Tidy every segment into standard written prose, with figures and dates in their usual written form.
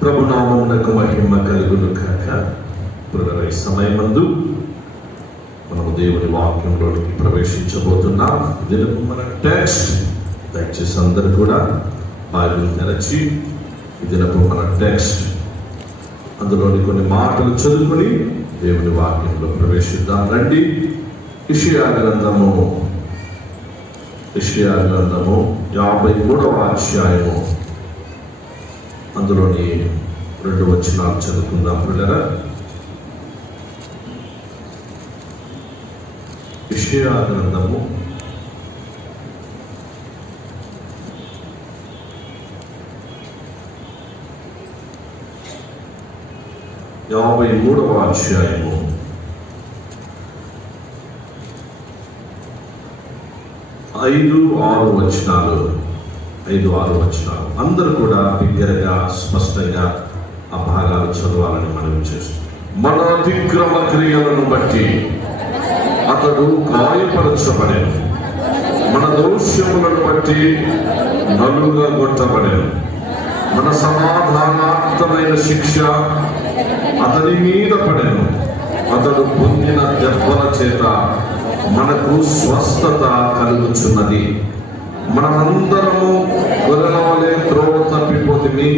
ప్రభునామమునకు మహిమ కలుగును కాక. ఈ సమయమందు మనము దేవుని వాక్యంలోనికి ప్రవేశించబోతున్నాం. దీనికి మన టెక్స్ట్ దయచేసి అందరూ కూడా బైబిల్ తెరచి ఇదినకు మన టెక్స్ట్ అందులోని కొన్ని మాటలు చదువుకొని దేవుని వాక్యంలో ప్రవేశిద్దాం. రండి. యెషయా గ్రంథము 53వ అధ్యాయము అందులోని 2 వచనాలు చదువుకుందాం. పిల్లరా, యెషయా గ్రంథము 53వ అధ్యాయము 5-6 వచనాలు. అందరూ కూడా బిగ్గరగా స్పష్టంగా ఆ భాగాలు చదవాలని మనం చేస్తాం. మన అతిక్రమ క్రియలను బట్టి అతడు గాయపరచబడెను, మన దోషములను బట్టి నలుగా కొట్టబడెను. మన సమాధానార్థమైన శిక్ష అతని మీద పడెను, అతడు పొందిన దెబ్బల చేత మనకు స్వస్థత కలుగుచున్నది. మనమందరము గొర్రెల వలె త్రోవ తప్పిపోతిమి,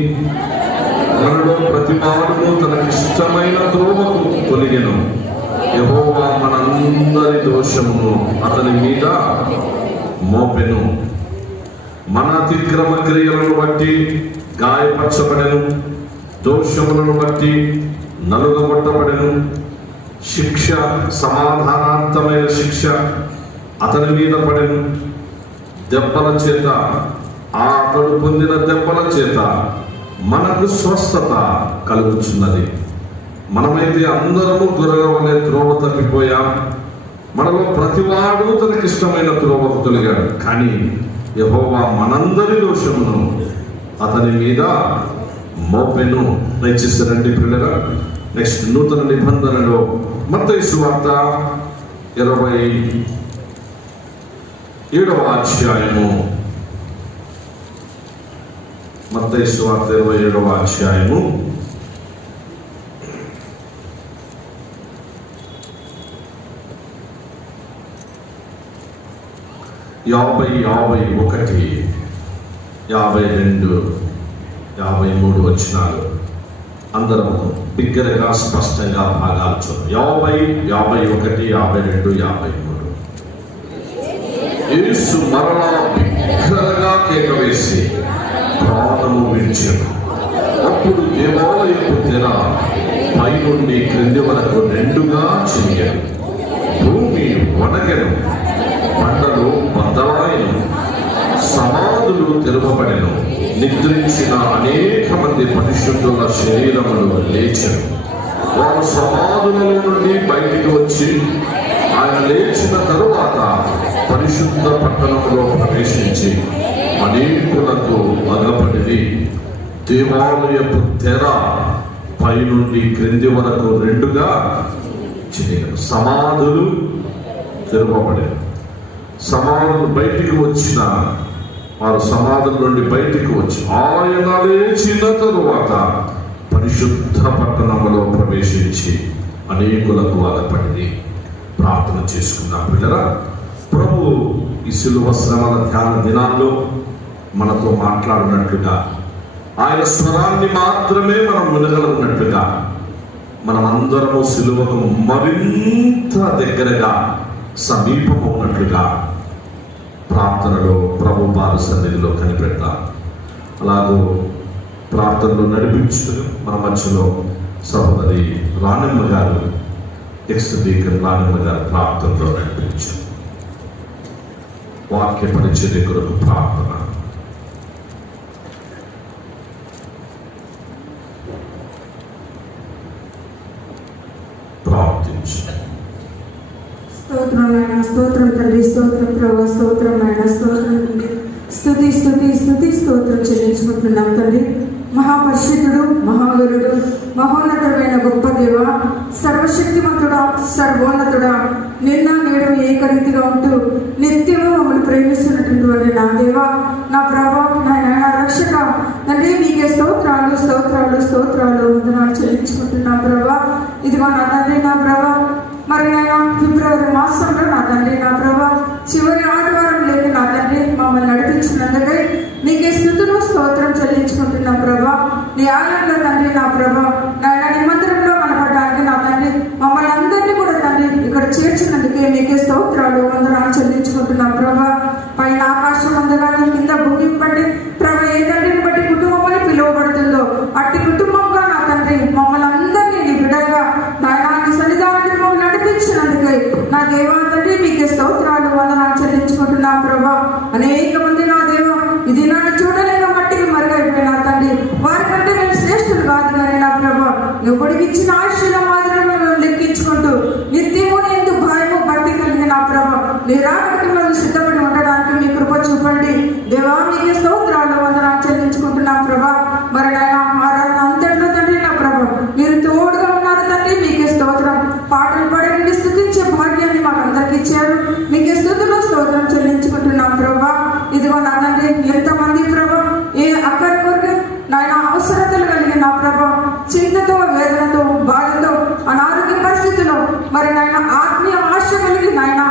మనలో ప్రతివాడును తనకిష్టమైన త్రోవకు తొలగెను. యెహోవా మనందరి దోషమును అతని మీద మోపెను. మన అతిక్రమ క్రియలను బట్టి గాయపరచబడెను, దోషములను బట్టి నలుగగొట్టబడెను. శిక్ష, సమాధానార్థమైన శిక్ష అతని మీద పడెను. దెబ్బల చేత, అతడు పొందిన దెబ్బల చేత మనకు స్వస్థత కలుగుచున్నది. మనమైతే అందరము గొర్రెల వలె త్రోవ తప్పిపోయాం, మనలో ప్రతివాడు తనకిష్టమైన త్రోవకు తొలగాడు. కానీ యెహోవా మనందరి దోషమును అతని మీద మోపెను. దయచేసి పిల్లరా, నెక్స్ట్ నూతన నిబంధనలో మత్తయి సువార్త 27వ అధ్యాయము. మత్తయి సువార్త 27వ అధ్యాయము 50, 51, 52, 53 వచనాలు. అందరము బిగ్గరగా స్పష్టంగా భాగాలు చూద్దాం. 50, 51, 52, 53. యేసు మరలా బిగ్గరగా కేక వేసి ప్రాణము విడిచెను. అప్పుడు దేవాలయపు తెర పైనుండి క్రింది వరకు 2గా చినిగెను. భూమి వణగెను, పంటలు బద్దలాయెను, సమాధులు తెరవబడెను. నిద్రించిన అనేక మంది పరిశుద్ధుల శరీరములు లేచెను. వారు సమాధులలో నుండి బయటికి వచ్చి ఆయన లేచిన తరువాత పరిశుద్ధ పట్టణంలో ప్రవేశించి అనేకులకు అగపడిది. దేవాలయపు తెర పైనుండి క్రింది వరకు 2గా చినిగెను. సమాధులు తెరవబడెను. సమాధులు బయటికి వచ్చిన వారు సమాధుల నుండి బయటికి వచ్చి ఆయన లేచిన తరువాత పరిశుద్ధ పట్టణంలో ప్రవేశించి అనేకులకు అగపడింది. ప్రార్థన చేసుకున్నాం. పిల్లరా, ప్రభు ఈ శిలువ శ్రమల ధ్యాన దినాల్లో మనతో మాట్లాడినట్లుగా, ఆయన స్వరాన్ని మాత్రమే మనం వినగలిగినట్లుగా, మనం అందరము శిలువకు మరింత దగ్గరగా సమీపం ఉన్నట్లుగా ప్రార్థనలో ప్రభు పాద సన్నిధిలో కనిపెడతాం. అలాగూ ప్రార్థనలో నడిపించు మన మధ్యలో సహోదరి రాణమ్మ గారు, ఎక్స్ డీకన్ రాణమ్మ గారు ప్రార్థనలో నడిపించు. వాక్య పరిచర్య కొరకు ప్రార్థన. ప్రార్థించు. స్తోత్రం నాయన, స్తోత్రం తండ్రి, స్తోత్రం ప్రభు, స్తోత్రం నాయన, స్తోత్రం తండ్రి. స్తుతి స్తుతి స్తుతి స్తోత్రం చెల్లించుకుంటున్నాం తండ్రి. మహాపరిశుద్ధుడు, మహాగురుడు, మహోన్నతమైన గొప్ప దేవ, సర్వశక్తిమంతుడా, సర్వోన్నతుడా, నిన్న నేడు ఏకరీతిగా ఉంటూ నిత్యము మమ్మల్ని ప్రేమిస్తున్నటువంటి నా దేవ, నా ప్రభా, నా రక్షక, నన్ను తండ్రి నీకే స్తోత్రాలు స్తోత్రాలు స్తోత్రాలు వందనాలు చెల్లించుకుంటున్నాం ప్రభా. ఇదిగో నా తండ్రి నా ప్రభా, మరి నేను ఫిబ్రవరి మాసంలో నా తండ్రి నా ప్రభా చివరి ఆదివారం లేక నా తండ్రి మమ్మల్ని నడిపించినందుకై నీకే స్తుతులు స్తోత్రం చెల్లించుకుంటున్నాం ప్రభా. నీ ఆలయంలో తండ్రి నా ప్రభా నాయన నీ మందిరంలో కనపడడానికి నా తండ్రి మమ్మల్ని అందరినీ కూడా తండ్రి ఇక్కడ చేర్చినందుకే నీకే స్తోత్రాలు వందనాలు చెల్లించుకుంటున్నాం ప్రభా. పైన ఆకాశం అందగానే కింద భూమి బట్టి ప్రభా ఏ తండ్రిని బట్టి కుటుంబం అని పిలువబడుతుందో అట్టి కుటుంబంగా నా తండ్రి మమ్మల్ని అందరినీ నీ బిడ్డగా నాయన నీ సన్నిధానానికి మమ్మల్ని నడిపించినందుకై నా దేవా తండ్రి మీకే స్తోత్రాలు వందనాలు చెల్లించుకుంటున్నాం ప్రభా. అనేక మంది నా దేవా ఇది నన్ను చూడలేక మట్టికి మరుగైపోయినా తండ్రి, వారికంటే నేను శ్రేష్ఠులు కాదు కానీ నా ప్రభా నువ్వు పొడిగిచ్చిన ఆశీర్వాదాలను లెక్కించుకుంటూ నిత్యము ఎందుకు భయము భక్తి కలిగిన నా ప్రభా నీ రాకడలో సిద్ధపడి ఉండడానికి మీ కృప చూపండి దేవా. మీకే స్తోత్రాలు వందనాలు చెల్లించుకుంటున్నాం ప్రభా. మరి ఆరాధన అంతట్లో తండ్రి నా ప్రభా మీరు తోడుగా ఉన్నారు తండ్రి, మీకే స్తోత్రం. పాటలు పాడి స్తుతించే భాగ్యాన్ని మాకు అందరికి ఇచ్చారు, మీకే స్తుతులు స్తోత్రం చెల్లించుకుంటున్నాం ప్రభా. ఇదిగో నా తండ్రి ఎంతమంది ప్రభా ఏ అక్కడి కొరకు నాయన అవసరతలు కలిగిన నా ప్రభా చింతతో వేదనతో బాధతో అనారోగ్య పరిస్థితుల్లో మరి నాయన ఆత్మీయ ఆశ కలిగి నాయన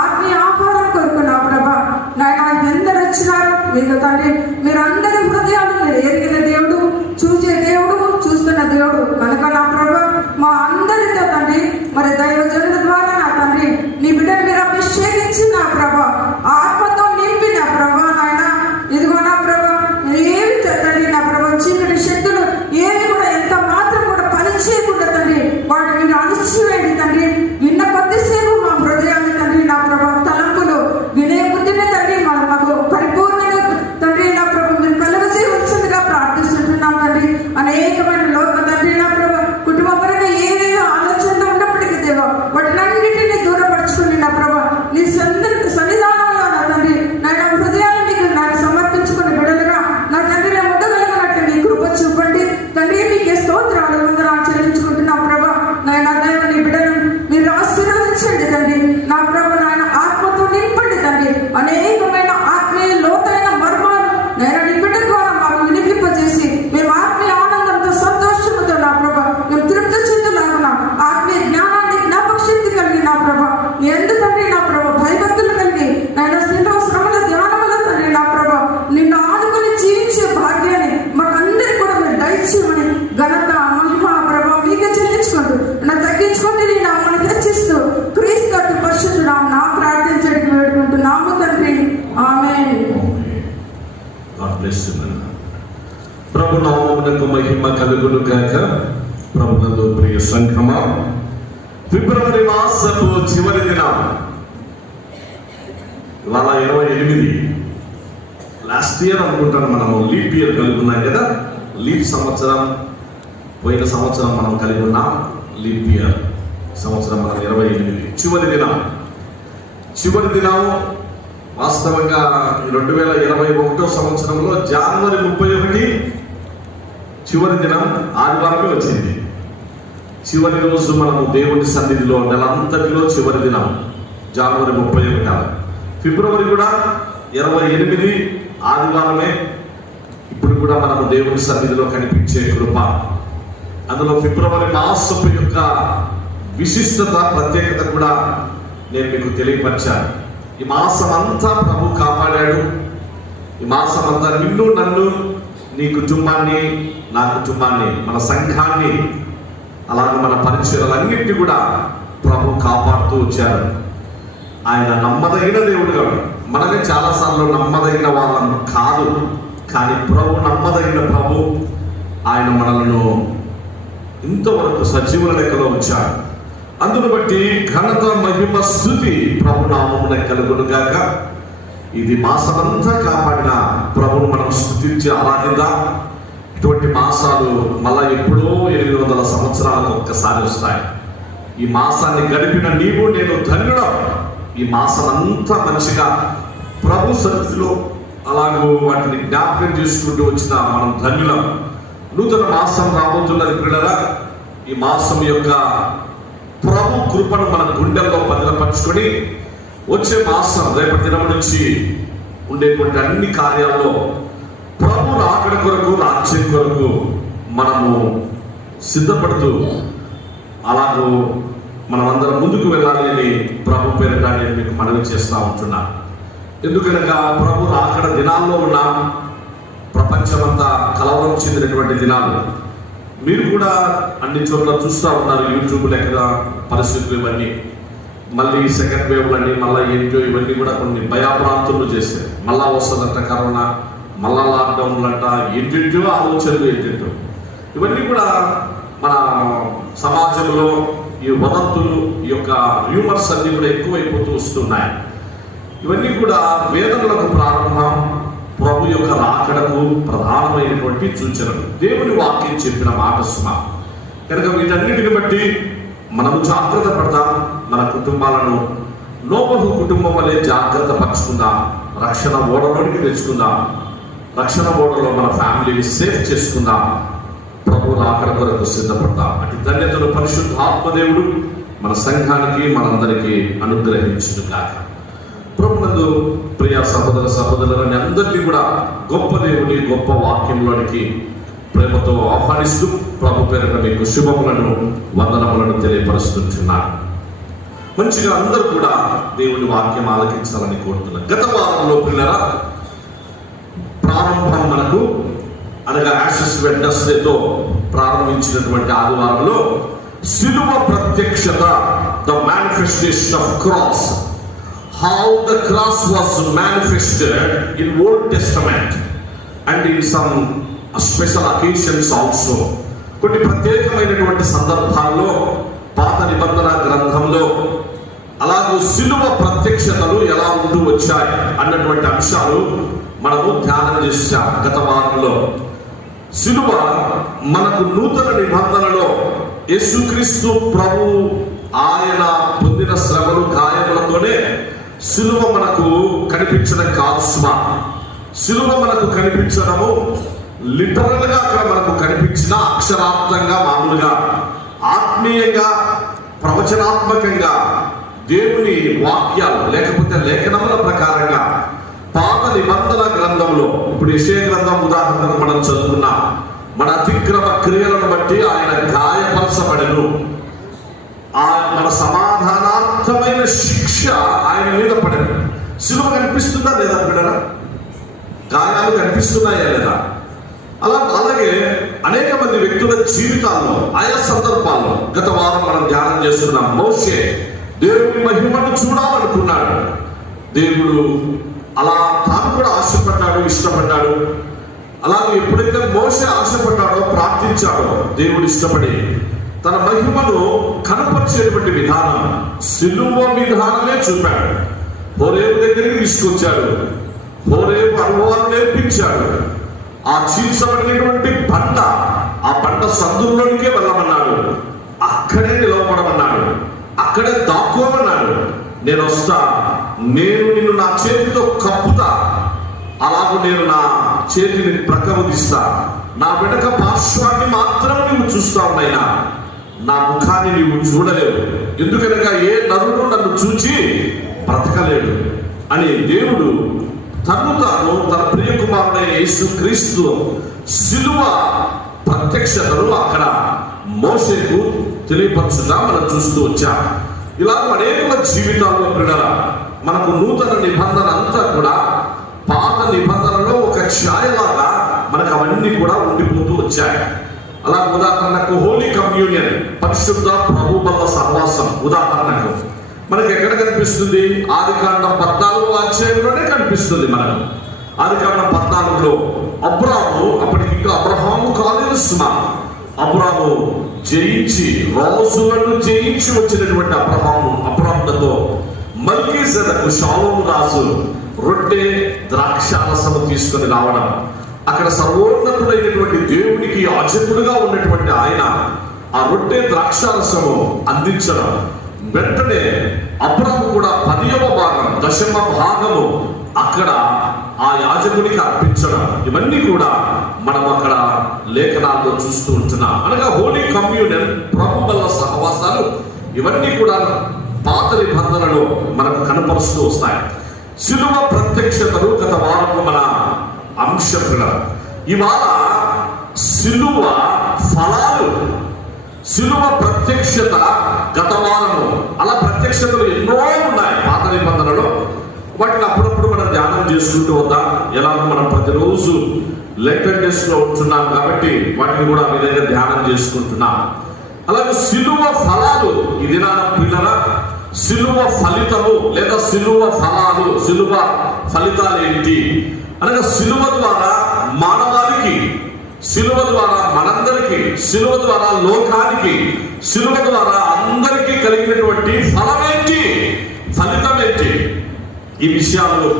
ఆత్మీయ ఆహారం కొరకు నా ప్రభా నాయన ఎందరు వచ్చినారు మీకు తండ్రి. మీరందరి హృదయాలు మీరు ఎరిగిన దేవుడు, చూసే దేవుడు, చూస్తున్న దేవుడు కనుక నా ప్రభా మా అందరితో తండ్రి మరి దైవజనుల ద్వారా నా తండ్రి నీ బిడ్డను మీరు అభిషేకించి నా ప్రభా ఆత్మతో నింపి నా ప్రభా నాయన ఇదిగో నా ప్రభా ఏమి తండ్రి నా ప్రభా చీకటి శక్తులు ఏమి కూడా ఎంత మాత్రం కూడా పని చేయకుండా తండ్రి వాటిని మీరు అణిచివేయండి తండ్రి. విన్న కొద్దిసేపు మా హృదయాన్ని తండ్రి నా ప్రభా తలంపులు వినే బుద్ధిని తండ్రి మాకు పరిపూర్ణంగా తండ్రి నా ప్రభా మీరు కలుగజేయవలసిందిగా ప్రార్థిస్తుంటున్నాం తండ్రి. అనేకమైన లోక తండ్రి నా ప్రభా కుటుంబ పరంగా ఏవేవో ఆలోచనలు ఉన్నప్పటికీ దేవా వాటినన్నిటినీ దూరపరచుకుని నా ప్రభా నీ సన్నిధానంలో నా తండ్రి నాయన హృదయాన్ని మీకు నాకు సమర్పించుకుని బిడ్డలుగా నా తండ్రి నా ముద్దగలిగినట్లు మీ కృప చూపండి తండ్రి. మీకే స్తోత్రాలు వందనాలు చెల్లించుకుంటున్నాం ప్రభా. నాయన దైవ నీ బిడ్డను మీరు ఆశీర్వదించండి తండ్రి నా ప్రభా నాయన ఆత్మతో నింపండి తండ్రి. అనేకమైన ఆత్మీయ లోతైన మర్మాలు నాయన నీ బిడ్డ ద్వారా మాకు వినిపింపజేసి మేము ఆత్మీయ ఆనందంతో సంతోషంతో నా ప్రభా మేము తృప్తి చెందులాగున ఆత్మీయ జ్ఞానాన్ని జ్ఞాపక శక్తి కలిగి నా ప్రభా ఎందుకు తండ్రి నా ప్రభా భయభక్తులు కలిగి నాయన శ్రీలో శ్రమల ధ్యానముల తండ్రి నా ప్రభా నిన్ను ఆదుకొని జీవించే భాగ్యాన్ని మాకందరికీ కూడా మీరు దయచేయమని ఘనత మహిమ ప్రభావం మీకే చెల్లించుకుంటూ నా తగ్గించుకుంటే నీ నామని హెచ్చిస్తూ క్రీస్తు పరిశుద్ధుడు నా ప్రార్థించడానికి వేడుకుంటున్నాము తండ్రి. ఆమేన్. ప్రభు నామమునకు మహిమ కలుగును గాక. ప్రభునందు ప్రియ సంఘమా, ఫిబ్రవరి మాసపు చివరి దినం ఇవాళ 28. లాస్ట్ ఇయర్ అనుకుంటాను మనము లీప్ ఇయర్ కలిగి ఉన్నాం కదా. లీప్ సంవత్సరం పోయిన సంవత్సరం మనం కలిగి ఉన్నాం. లీప్ ఇయర్ సంవత్సరం మనం 28 చివరి దినం వాస్తవంగా 2021 సంవత్సరంలో జనవరి 31 చివరి దినం ఆదివారమే వచ్చింది. చివరి రోజు మనము దేవుని సన్నిధిలో నెలంతటిలో చివరి దినం జనవరి 31. ఫిబ్రవరి కూడా 28 ఆదివారమే. ఇప్పుడు కూడా మనము దేవుని సన్నిధిలో కనిపించే కృప. అందులో ఫిబ్రవరి మాసపు యొక్క విశిష్టత ప్రత్యేకత కూడా నేను మీకు తెలియపరిచాను. ఈ మాసం అంతా ప్రభు కాపాడాడు. ఈ మాసం అంతా నిన్ను నన్ను నీ కుటుంబాన్ని నా కుటుంబాన్ని మన సంఘాన్ని అలాగే మన పరిచయాలన్నింటినీ కూడా ప్రభు కాపాడుతూ వచ్చారు. ఆయన నమ్మదగిన దేవుడుగా. మనమే చాలాసార్లు నమ్మదగిన వాళ్ళను కాదు, కానీ ప్రభు నమ్మదగిన ప్రభు. ఆయన మనలను ఇంతవరకు సజీవుల లెక్కలో ఉంచాడు. అందును బట్టి ఘనత మహిమ స్తుతి ప్రభు నామమున కలుగును గాక. ఇది మాసమంతా కాపాడిన ప్రభును మనం స్తుతించి ఆరాధిద్దాం. ఇటువంటి మాసాలు మళ్ళా ఎప్పుడో 800 సంవత్సరాలకు ఒక్కసారి వస్తాయి. ఈ మాసాన్ని గడిపిన నీవు నేను ధన్యుడం. ఈ మాసం అంతా మంచిగా ప్రభు సన్నిధిలో అలాగూ వాటిని జ్ఞాపకం చేసుకుంటూ వచ్చిన మనం ధన్యులం. నూతన మాసం రాబోతున్నది పిల్లరా. ఈ మాసం యొక్క ప్రభు కృపను మన గుండెల్లో భద్రపరుచుకొని వచ్చే మాసం రేపటి దినం నుంచి ఉండేటువంటి అన్ని కార్యాల్లో ప్రభు రాకడ కొరకు, రాజ్యం కొరకు మనము సిద్ధపడుతూ అలాగూ మనమందరం ముందుకు వెళ్ళాలి అని ప్రభు పేరిట నేను మీకు మనవి చేస్తూ ఉంటున్నా. ఎందుకనగా ప్రభు రాకడ దినాల్లో ఉన్న ప్రపంచమంతా కలవరం చెందినటువంటి దినాలు. మీరు కూడా అన్ని చోట్ల చూస్తూ ఉన్నారు, యూట్యూబ్ లెక్క పరిస్థితులు ఇవన్నీ. మళ్ళీ సెకండ్ వేవ్లన్నీ, మళ్ళీ ఏంటో ఇవన్నీ కూడా కొన్ని భయాభ్రాంతులు చేశాయి. మళ్ళా వస్తుందంట కరోనా, మళ్ళా లాక్డౌన్లు అంట, ఏంటంటో ఆలోచనలు ఏంటంటో. ఇవన్నీ కూడా మన సమాజంలో ఈ వదంతులు, ఈ యొక్క హ్యూమర్స్ అన్ని కూడా ఎక్కువైపోతూ వస్తున్నాయి. ఇవన్నీ కూడా వేదనలకు ప్రారంభం, ప్రభు యొక్క రాకడకు ప్రధానమైనటువంటి సూచనలు. దేవుని వాక్యం చెప్పిన మాట సుమ. కనుక వీటన్నిటిని బట్టి మనము జాగ్రత్త పడదాం. మన కుటుంబాలను నోబహు కుటుంబం వల్లే జాగ్రత్త పరుచుకుందాం. రక్షణ ఓడలోనికి తెచ్చుకుందాం. రక్షణ ఓడలో మన ఫ్యామిలీని సేఫ్ చేసుకుందాం. ప్రభు రాకడ కొరకు సిద్ధపడతాం. అటు ధన్యతను పరిశుద్ధ ఆత్మదేవుడు మన సంఘానికి, మనందరికీ అనుగ్రహించును గాక. ప్రభునందు ప్రియ సహోదర సహోదరులని అందరినీ కూడా గొప్ప దేవుని గొప్ప వాక్యంలోనికి ప్రేమతో ఆహ్వానిస్తూ ప్రభు పేరున మీకు శుభములను, వందనములను తెలియపరుస్తుంటున్నాను. మంచిగా అందరూ కూడా దేవుని వాక్యం ఆలకించాలని కోరుతున్నాను. గత వారంలో పిల్లరా ప్రారంభం మనకు అనగా యాషెస్ వెడ్నెస్డేతో ప్రారంభించినటువంటి ఆదివారంలో సిలువ ప్రత్యక్షత, the manifestation of cross, how the cross was manifested in Old Testament and in some special occasions also. కొన్ని ప్రత్యేకమైనటువంటి సందర్భాల్లో పాత నిబంధన గ్రంథంలో అలాగే సిలువ ప్రత్యక్షతలు ఎలా ఉంటూ వచ్చాయి అన్నటువంటి అంశాలు మనము ధ్యానం చేశాం గత వారంలో. సిలువ మనకు నూతన నిబంధనలో యేసుక్రీస్తు ప్రభు ఆయన పొందిన శ్రమలు, గాయములతోనే సిలువ మనకు కనిపించడం కాదు సుమా. సిలువ మనకు కనిపించడము లిటరల్ గా అక్కడ మనకు కనిపించిన అక్షరార్థంగా, మామూలుగా ఆత్మీయంగా, ప్రవచనాత్మకంగా దేవుని వాక్యాలు లేకపోతే లేఖనముల ప్రకారంగా పాత నిబంధన గ్రంథంలో, ఇప్పుడు యెషయా గ్రంథం ఉదాహరణకు మనం చదువుకున్నాం, మన అతిక్రమ క్రియలను బట్టి ఆయన గాయపరచబడెను, మన సమాధానార్థమైన శిక్ష ఆయన మీద పడను. సిలువ కనిపిస్తుందా లేదా బిడ్డరా? గాయాలు కనిపిస్తున్నాయా లేదా? అలాగే అనేక మంది వ్యక్తుల జీవితాల్లో ఆయా సందర్భాల్లో గత వారం మనం ధ్యానం చేస్తున్నాం. మోషే దేవుని మహిమను చూడాలనుకున్నాడు. దేవుడు అలా తాను కూడా ఆశపడ్డాడు, ఇష్టపడ్డాడు. అలాగే ఎప్పుడైతే మోషే ఆశపడ్డాడో, ప్రార్థించాడో, దేవుడు ఇష్టపడి తన మహిమను కనపరిచేటువంటి విధానం సిలువ విధానమే చూపాడు. హోరేబు దగ్గరికి తీసుకొచ్చాడు. హోరేబు అనుభవాలు నేర్పించాడు. ఆ చీల్చబడినటువంటి బండ, ఆ బండ సందుల్లోనికే వెళ్ళమన్నాడు. అక్కడే నిలవబడమన్నాడు. అక్కడే దాక్కోమన్నాడు. నేను వస్తా, నేను నిన్ను నా చేతితో కప్పుతా, అలాగూ నేను నా చేతిని ప్రకవదిస్తా, నా వెనక పార్శ్వాన్ని మాత్రం నువ్వు చూస్తావు నైనా, నా ముఖాన్ని నీవు చూడలేవు, ఎందుకనగా ఏ నరుడు నన్ను చూచి బ్రతకలేడు అని దేవుడు తను తాను తన ప్రియ కుమారుడైన యేసుక్రీస్తు సిలువ ప్రత్యక్షతను అక్కడ మోషేకు తెలియపరచుగా మనం చూస్తూ వచ్చాం. ఇలా అనేక జీవితాల్లో పిల్లల మనకు నూతన నిబంధన అంతా కూడా పాత నిబంధనలో ఒక ఛాయలాగా మనకు అవన్నీ కూడా ఉండిపోతూ వచ్చాయి. అలా ఉదాహరణకు హోలీ కమ్యూనియన్, పరిశుద్ధ ప్రభు బల్ల సహవాసం ఉదాహరణకు మనకి ఎక్కడ కనిపిస్తుంది? ఆదికాండం 14వ అధ్యాయంలోనే కనిపిస్తుంది మనకు. ఆదికాండం 14లో అబ్రాము, అప్పటికి ఇంకా అబ్రహాము కాలేదు సుమా, అబ్రాము జయించి, రాజులను జయించి వచ్చినటువంటి అబ్రాములతో మల్కీసెదకు షాలోము రాజు రొట్టె ద్రాక్షారసము తీసుకొని రావడం, అక్కడ సర్వోన్నతుడైనటువంటి దేవునికి యాజకుడుగా ఉన్నటువంటి ఆయన ఆ రొట్టె ద్రాక్షారసము అందించడం, వెంటనే అబ్రాము కూడా 10వ భాగం, 10వ భాగము అక్కడ ఆ యాజకునికి అర్పించడం, ఇవన్నీ కూడా మనం అక్కడ లేఖనాల్లో చూస్తూ ఉంటున్నాం. అనగా హోలీ కమ్యూనియన్, ప్రభు వల్ల సహవాసాలు, ఇవన్నీ కూడా పాత నిబంధనలో మనకు కనపరుస్తూ వస్తాయి. సిలువ ప్రత్యక్షతలు గత వారంలో మన అంశం. ఇవాళ సిలువ ఫలాలు, సిలువ ప్రత్యక్షత గత వారము, అలా ప్రత్యక్షతలు ఎన్నో ఉన్నాయి పాత నిబంధనలో. వాటిని అప్పుడప్పుడు మనం ధ్యానం చేసుకుంటూ వద్దాం. ఎలాగో మనం ప్రతిరోజు లెంటన్ డేస్ లో ఉంటున్నాం కాబట్టి వాటిని కూడా ఆ విధంగా ధ్యానం చేసుకుంటున్నాం. అలాగే సిలువ ఫలాలు, ఈ దినాన పిల్లల సిలువ ఫలితము లేదా సిలువ ఫలాలు, సిలువ ఫలితాలు ఏంటి అనగా సిలువ ద్వారా మానవాళికి, సిలువ ద్వారా మనందరికీ, సిలువ ద్వారా లోకానికి, సిలువ ద్వారా అందరికీ కలిగినటువంటి ఫలమేంటి, ఫలితం ఏంటి, ఈ విషయాలు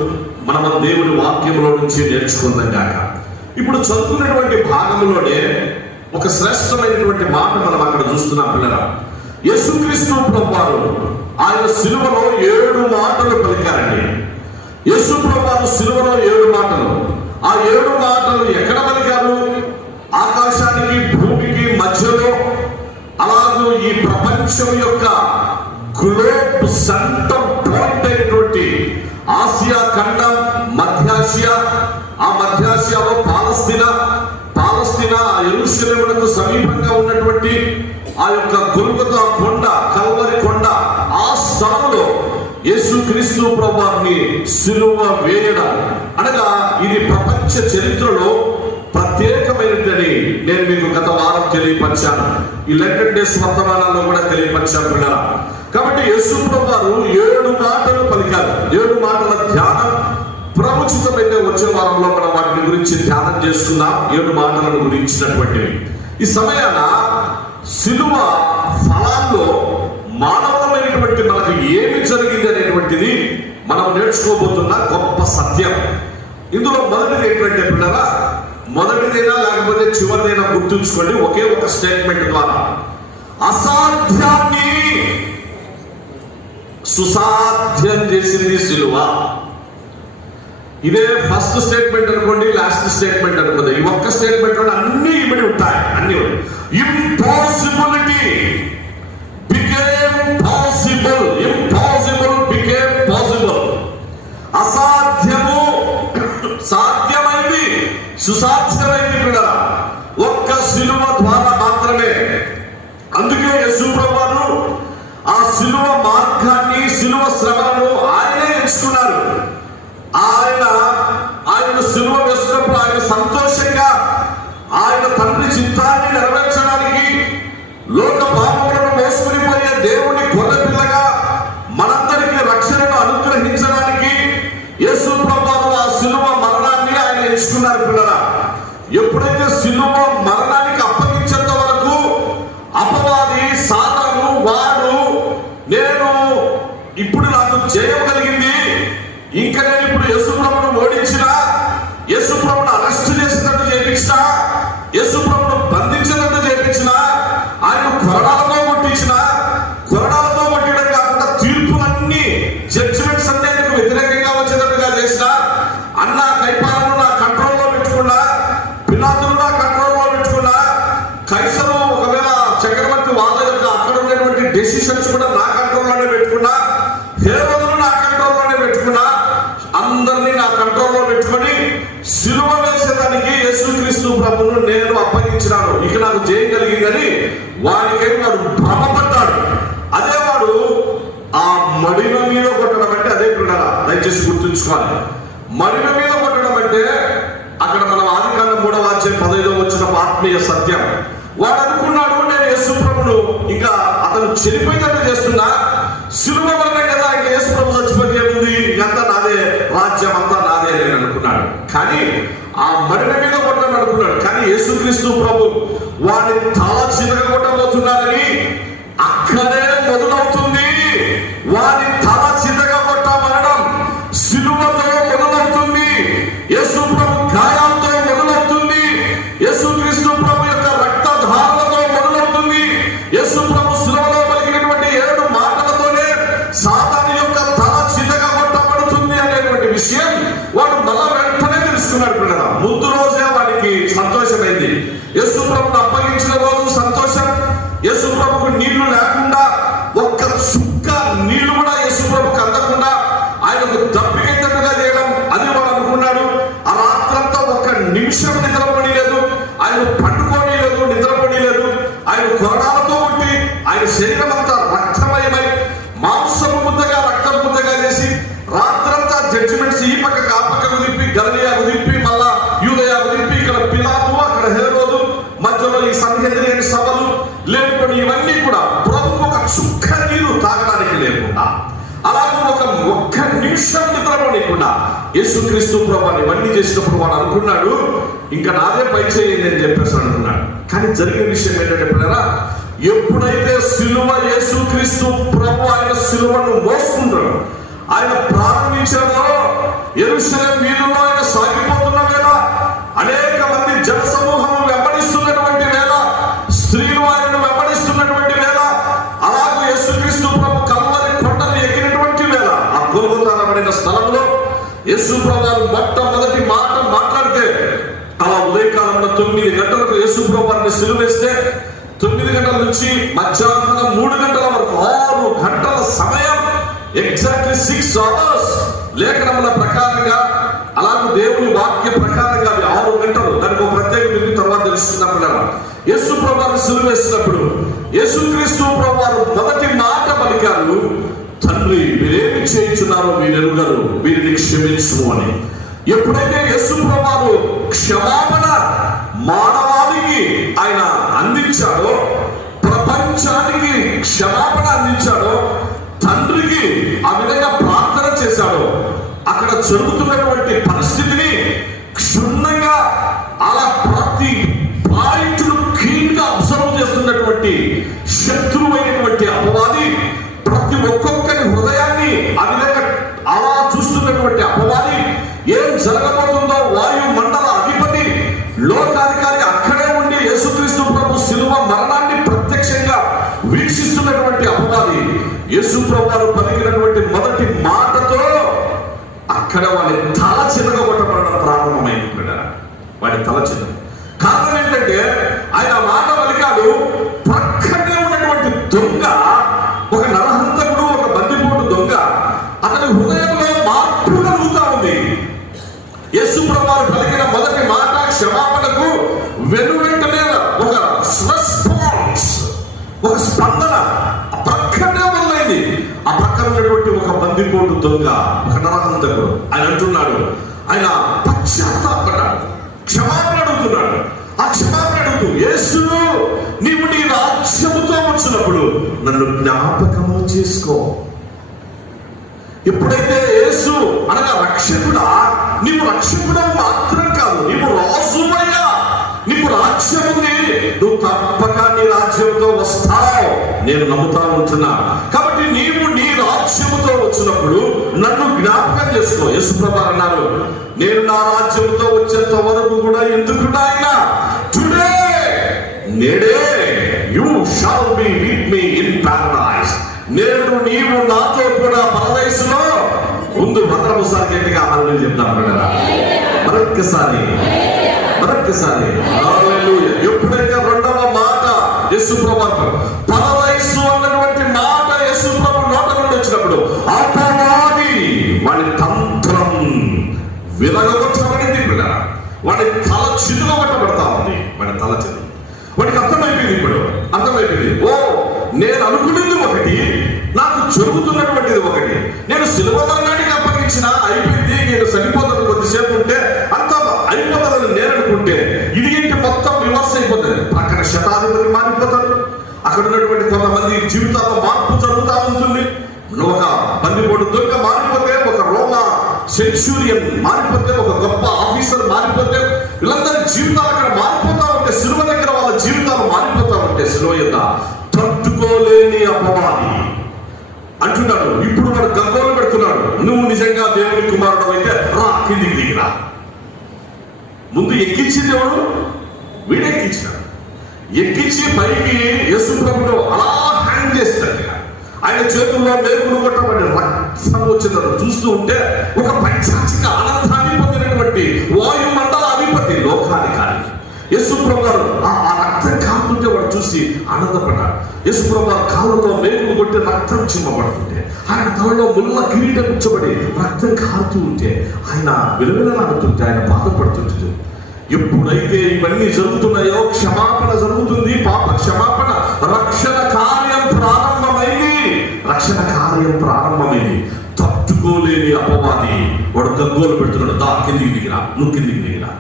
మనం దేవుని వాక్యంలో నుంచి నేర్చుకుందాం గాక. ఇప్పుడు చదువుకున్నటువంటి భాగంలోనే ఒక శ్రేష్టమైనటువంటి మాట మనం అక్కడ చూస్తున్నాం పిల్లల. యేసుక్రీస్తు ప్రభువారు ఆయన సిలువలో 7 మాటలు పలికారండి. యేసు ప్రభువారు సిలువలో 7 మాటలు. ఆ 7 మాటలు ఎక్కడ పలికారు? ఆకాశానికి భూమికి మధ్యలో, అలాగే ఈ ప్రపంచం యొక్క గ్లోబ్ సెంటర్ పాయింట్ అయినటువంటి ఆసియా ఖండం, మధ్యాసియా, ఆ మధ్యాసియాలో పాలస్తీనా, యెరూషలేమునకు సమీపంగా ఉన్నటువంటి ఆ యొక్క గొల్గొతా కొండ, కల్వరి కొండ, ఆ స్థలంలో యేసుక్రీస్తు ప్రభువారిని సిలువ వేయడం అనగా ఇది ప్రపంచ చరిత్రలో ప్రత్యేకమైనదని నేను మీకు గత వారం తెలియపరిచాను. ఈ లెంటన్ డేస్ వర్తమానాల్లో కూడా తెలియపరిచాను పిల్లల. కాబట్టి యేసు ప్రభువారు 7 మాటలు పలికారు. 7 మాటల ధ్యానం ప్రముచితమైతే వచ్చే వారంలో మనం వాటిని గురించి ధ్యానం చేసుకుందాం. 7 మాటలను గురించినటువంటివి. ఈ సమయాన సిలువ ఫలాల్లో మానవమైనటువంటి మనకు ఏమి జరిగింది అనేటువంటిది మనం నేర్చుకోబోతున్న గొప్ప సత్యం. ఇందులో మొదటిది ఏంటంటే పిల్లల, మొదటిదైనా లేకపోతే చివరిదైనా గుర్తుంచుకోండి, ఒకే ఒక స్టేట్మెంట్ ద్వారా అసాధ్యాన్ని సుసాధ్యం చేసింది సిలువ. ఇదే ఫస్ట్ స్టేట్మెంట్ అనుకోండి, లాస్ట్ స్టేట్మెంట్ అనుకోండి. ఈ ఒక్క స్టేట్మెంట్ లో అన్ని ఇమిడి ఉంటాయి. అన్ని impossibility became possible, impossible became possible. అసాధ్యము సాధ్యమైంది, సుసాధ్యమైంది పిల్లల ఒక్క సిలువ ద్వారా మాత్రమే. అందుకే యేసు ప్రభువారు ఆ సిలువ మార్గాన్ని, సిలువ శ్రమలను ఆయనే ఎంచుకున్నారు. ఆయన సిలువ వేసినప్పుడు ఆయన సంతోషంగా ఆయన తండ్రి చిత్తాన్ని నెరవేర్చడానికి, లోక పాపములను మోసుకుని పోయే దేవుని గొర్రె పిల్లగా మనందరికీ రక్షణను అనుగ్రహించడానికి యేసు ప్రభువారు ఆ సిలువ మరణాన్ని ఆయన ఎంచుకున్నారు పిల్లరా. ఎప్పుడైతే సిలువ మరణానికి అప్పగించేంత వరకు అపవాది సాతాను వాడు, నేను ఇప్పుడు నాకు జయం కలిగింది, ఇంకా నేను ఇప్పుడు యేసు ప్రభువును ఓడించినా, యేసు ప్రభువును అరెస్ట్ చేసినట్టు చేయించినా, యేసు ప్రభువును బంధించినట్టు చేయించినా, ఆయన కొరడాలతో కొట్టించినా, కొరడాలతో కొట్టడం కాకుండా తీర్పులన్నీ జడ్జిమెంట్స్ అన్ని ఆయనకు వ్యతిరేకంగా వచ్చేటట్టుగా చేసినా, అన్న కైపాలను నా కంట్రోల్లో పెట్టుకున్నా, పిలాతును నా కంట్రోల్లో పెట్టుకున్నా, కైసరు ఒకవేళ చక్రవర్తి వాళ్ళ యొక్క అక్కడ ఉన్నటువంటి డెసిషన్స్ కూడా నా కంట్రోల్లోనే పెట్టుకున్నా, హేరోదును నా కంట్రోల్లోనే పెట్టుకున్నా, అందరినీ నా కంట్రోల్లో పెట్టుకొని సిలువ వేసేదానికి యేసుక్రీస్తు ప్రభువును నేను అప్పగించినాను, ఇక నాకు జయం కలిగిందని వాడికై వాడు భ్రమపడ్డాడు. అదే వాడు ఆ మడిమ మీద కొట్టడం అంటే అదే పిల్లల దయచేసి గుర్తుంచుకోవాలి. మడిమ మీద కొట్టడం అంటే అక్కడ మనం ఆదికాండం 3వ అధ్యాయం 15వ వచనం ఆత్మీయ సత్యం. వాడు అనుకున్నాడు నేను యేసు ప్రభువును ఇంకా అతను చనిపోయినట్టు చేస్తున్నా, సిలువ వల్లనే కదా ఆయన యేసు ప్రభు చచ్చిపోతే ఏముంది, ఇదంతా నాదే, రాజ్యం అంతా నాదే అని అనుకున్నాడు. కానీ ఆ మడిమ మీద కొట్టడం అనుకున్నాడు. కానీ యేసుక్రీస్తు ప్రభు వాడిని తల చితగొట్టబోతున్నారని అక్కడే మొదలవుతుంది. వాడి తల చితగొట్టబడడం సిలువతో మొదలవుతుంది. యేసు ప్రభు గాయాలతో మొదలవుతుంది. యేసుక్రీస్తు ప్రభు యొక్క రక్తధారలతో మొదలవుతుంది. యేసు ప్రభు సిలువలో పలికినటువంటి 7 మాటలతోనే సాతాను యొక్క తల చితగొట్టబడుతుంది అనేటువంటి విషయం వాడు మళ్ళా వెంటనే తెలుసుకున్నాడు పిల్లల. ముందు రోజే వాడికి సంతోషమైంది. యేసు ప్రభువును అప్పగించిన రోజు సంతోషం. యేసు ప్రభువుకు నీళ్లు లేకుండా, ఒక్క చుక్క నీళ్లు కూడా యేసు ప్రభువుకు అందకుండా ఆయనకు దప్పికెత్తట్టుగా చేయడం, అది వాడు అనుకున్నాడు. ఆ రాత్రంతా ఇవన్నీ కూడా ప్రభువు ఒక చుక్క నీరు తాగడానికి లేకుండా, అలాగే ఒక్క నిమిషం నిద్రపోనీయకుండా యేసుక్రీస్తు ప్రభువుని ఇవన్నీ చేసినప్పుడు వాడు అనుకున్నాడు, ఇంకా నాదే పై చేయండి అని చెప్పేసి అనుకున్నాడు. కానీ జరిగిన విషయం ఏంటంటే పిల్లరా, ఎప్పుడైతే సిలువ యేసుక్రీస్తు ప్రభు ఆయన సిలువను మోసుకుంటాడు, ఆయన ప్రారంభించాడో యెరూషలేము వీధుల్లో ఆయన సాగిపోతున్న వేళ, అనేక మంది జన సమూహం వెంబడిస్తున్నటువంటి వేళ, స్త్రీలు ఆయనను వెంబడిస్తున్నటువంటి వేళ, అలాగే యేసుక్రీస్తు ప్రభు కల్వరి కొండను ఎక్కినటువంటి వేళ, ఆ గొల్గొతా అనబడిన స్థలంలో యేసు ప్రభు మొట్టమొదటి మాట మాట్లాడితే, అలా ఉదయకాలంలో 9 గంటలకు యేసు ప్రభువుని సిలువేస్తే 9 గంటల నుంచి మధ్యాహ్నం 3 గంటల వరకు 6 గంటల సమయం, ఎగ్జాక్ట్లీ 6 అవర్స్ లేఖనముల ప్రకారంగా, అలాగే దేవుని వాక్య ప్రకారంగా 6 గంటలు. దానికి ఒక ప్రత్యేక తర్వాత తెలుస్తున్నప్పుడు యేసు ప్రభువుని సిలువేసినప్పుడు యేసుక్రీస్తు ప్రభువు మొదటి మాట పలికారు, తండ్రి మీరేమి చేయించున్నారో మీరు ఎరుగరు, వీరిని క్షమించుము అని. ఎప్పుడైతే యేసు ప్రభువు క్షమాపణ మానవాళికి ఆయన అందించాడో, ప్రపంచానికి క్షమాపణ అందించాడో, తండ్రికి ఆ విధంగా ప్రార్థన చేశాడో, అక్కడ జరుగుతున్నటువంటి పరిస్థితిని క్షుణ్ణంగా అలా ప్రతి పాయింట్ను క్లీన్ గా అబ్జర్వ్ చేస్తున్నటువంటి శత్రువైనటువంటి అపవాది, ప్రతి ఒక్కొక్కరి హృదయాన్ని ఆ విధంగా అలా చూస్తున్నటువంటి అపవాది, ఏం జరగబోతుందో వాయు మండల అధిపతి లోకాధికారి అక్కడే ఉండి యేసుక్రీస్తు ప్రభు శిలువ మరణాన్ని ప్రత్యక్షంగా వీక్షిస్తున్నటువంటి అపవాది యేసు ప్రభువు పలికినటువంటి మొదటి మాటతో అక్కడ వాడి తల చిన్నగొట్టబడడం ప్రారంభమైంది. వాడి తల చిన్న కారణం ఏంటంటే, ఆయన మాట పలికాడు, పక్కనే ఉన్నటువంటి దొంగ, ఒక నరహంతకుడు, ఒక బందిపోటు దొంగ, అతని హృదయంలో మార్పు కలుగుతా ఉంది. యేసు ప్రభువు పలికిన మొదటి మాట క్షమాపణకు వెనువెంటనే ఒక రెస్పాన్స్, ఒక స్పందన పక్కనే మొదలైంది. ఆ పక్కన ఉన్నటువంటి ఒక బందిపోటు దొంగ, ఒక నరహంతకుడు, ఆయన అంటున్నాడు, ఆయన పశ్చాత్తాపడ్డాడు, క్షమాపణ అడుగుతున్నాడు. ఆ క్షమాపణ అడుగుతూ, యేసు నీవు నీ రాజ్యముతో వచ్చినప్పుడు నన్ను జ్ఞాపకము చేసుకో. ఎప్పుడైతే యేసు అనగా రక్షకుడా, నీవు రక్షకుడు మాత్రం కాదు, నీవు రాజువయ్యా, నీకు రాజ్యం ఉంది, నువ్వు తప్పక నీ రాజ్యంతో వస్తావు, నేను నమ్ముతా ఉంటున్నా. కాబట్టి నీవు నీ రాజ్యముతో వచ్చినప్పుడు నన్ను జ్ఞాపకం చేసుకో. యేసు ప్రభువు అన్నారు, నేను నా రాజ్యంతో వచ్చేంత వరకు కూడా ఎందుకు ఆయన టుడే నేడే you shall be with me in Paradise, నేను నీవు నాతో కూడా పరదేశంలో ముందు భద్రమసారి గట్టిగా హల్లెలూయా చెప్తాను కదా. మరొక్కసారి హల్లెలూయా. ఎప్పుడైతే రెండవ మాట యేసు ప్రభువు పరదేశం అన్నటువంటి మాట యేసు ప్రభువు నోట నుండి వచ్చినప్పుడు అపవాది వాడి తంత్రం విరగొట్టబడింది. వాడి తల చిదుగొట్టబడతా ఉంది. వాడికి అర్థమైపోయింది, ఇప్పుడు అర్థమైపోయింది. ఓ, నేను అనుకునేది ఒకటి, నాకు జరుగుతున్నటువంటిది ఒకటి. నేను సిలువ మరణానికి అప్పగించిన అయిపోయింది, నేను చనిపోతాను, కొద్దిసేపు ఉంటే అంత అయిపోతుందని నేను అనుకుంటే, ఇది ఏంటి మొత్తం రివర్స్ అయిపోతుంది. పక్కన శతాధిపతి మారిపోతాడు, అక్కడ ఉన్నటువంటి కొంతమంది జీవితాల్లో మార్పు జరుగుతూ ఉంటుంది. ఒక బందిపోటు దొంగ మారిపోతే, ఒక రోమా సెంచురియన్ మారిపోతే, ఒక గొప్ప ఆఫీసర్ మారిపోతే, వీళ్ళందరి జీవితాలు అక్కడ మారిపోతా ఉంటే, సిలువ దగ్గర వాళ్ళ జీవితాలు మారిపోతా ఉంటే, సిలువ యొక్క తట్టుకోలేని అపవాది అంటున్నాడు. ఇప్పుడు వాడు గగ్గోలు పెడుతున్నాడు, నువ్వు నిజంగా దేవుని కుమారుడు అయితే రా, కిందికి దిగిరా. ముందు ఎక్కించింది ఎవడు? వీడే ఎక్కించినాడు. ఎక్కించి పైకి యేసు ప్రభువును అలా హ్యాంగ్ చేస్తాడు. ఆయన చేతుల్లో మేకులు కొట్టబడి రక్తం వచ్చిందని చూస్తూ ఉంటే, ఒక పైశాచిక ఆనందాన్ని పొందినటువంటి వాయుమండల అధిపతి లోకాధికారి యేసు ప్రభువు ఆ రక్తం కారుతుంటే వాడు చూసి ఆనందపడ్డాడు. యేసు ప్రభువు కాళ్ళలో మేకులు కొట్టి రక్తం చిమ్మబడుతుంటే, ఆయన తలలో ముళ్ళ కిరీటం ఉంచబడి రక్తం కారుతూ ఉంటే, ఆయన విలువలాడుతుంటే, ఆయన బాధపడుతుంటుంది. ఎప్పుడైతే ఇవన్నీ జరుగుతున్నాయో క్షమాపణ జరుగుతుంది, పాప క్షమాపణ, రక్షణ కార్యం ప్రారంభమైంది. తట్టుకోలేని అపవాది వాడు గగ్గోలు పెడుతున్నాడు, దా కిందికి దిగిరా, నువ్వు కిందికి దిగిరా.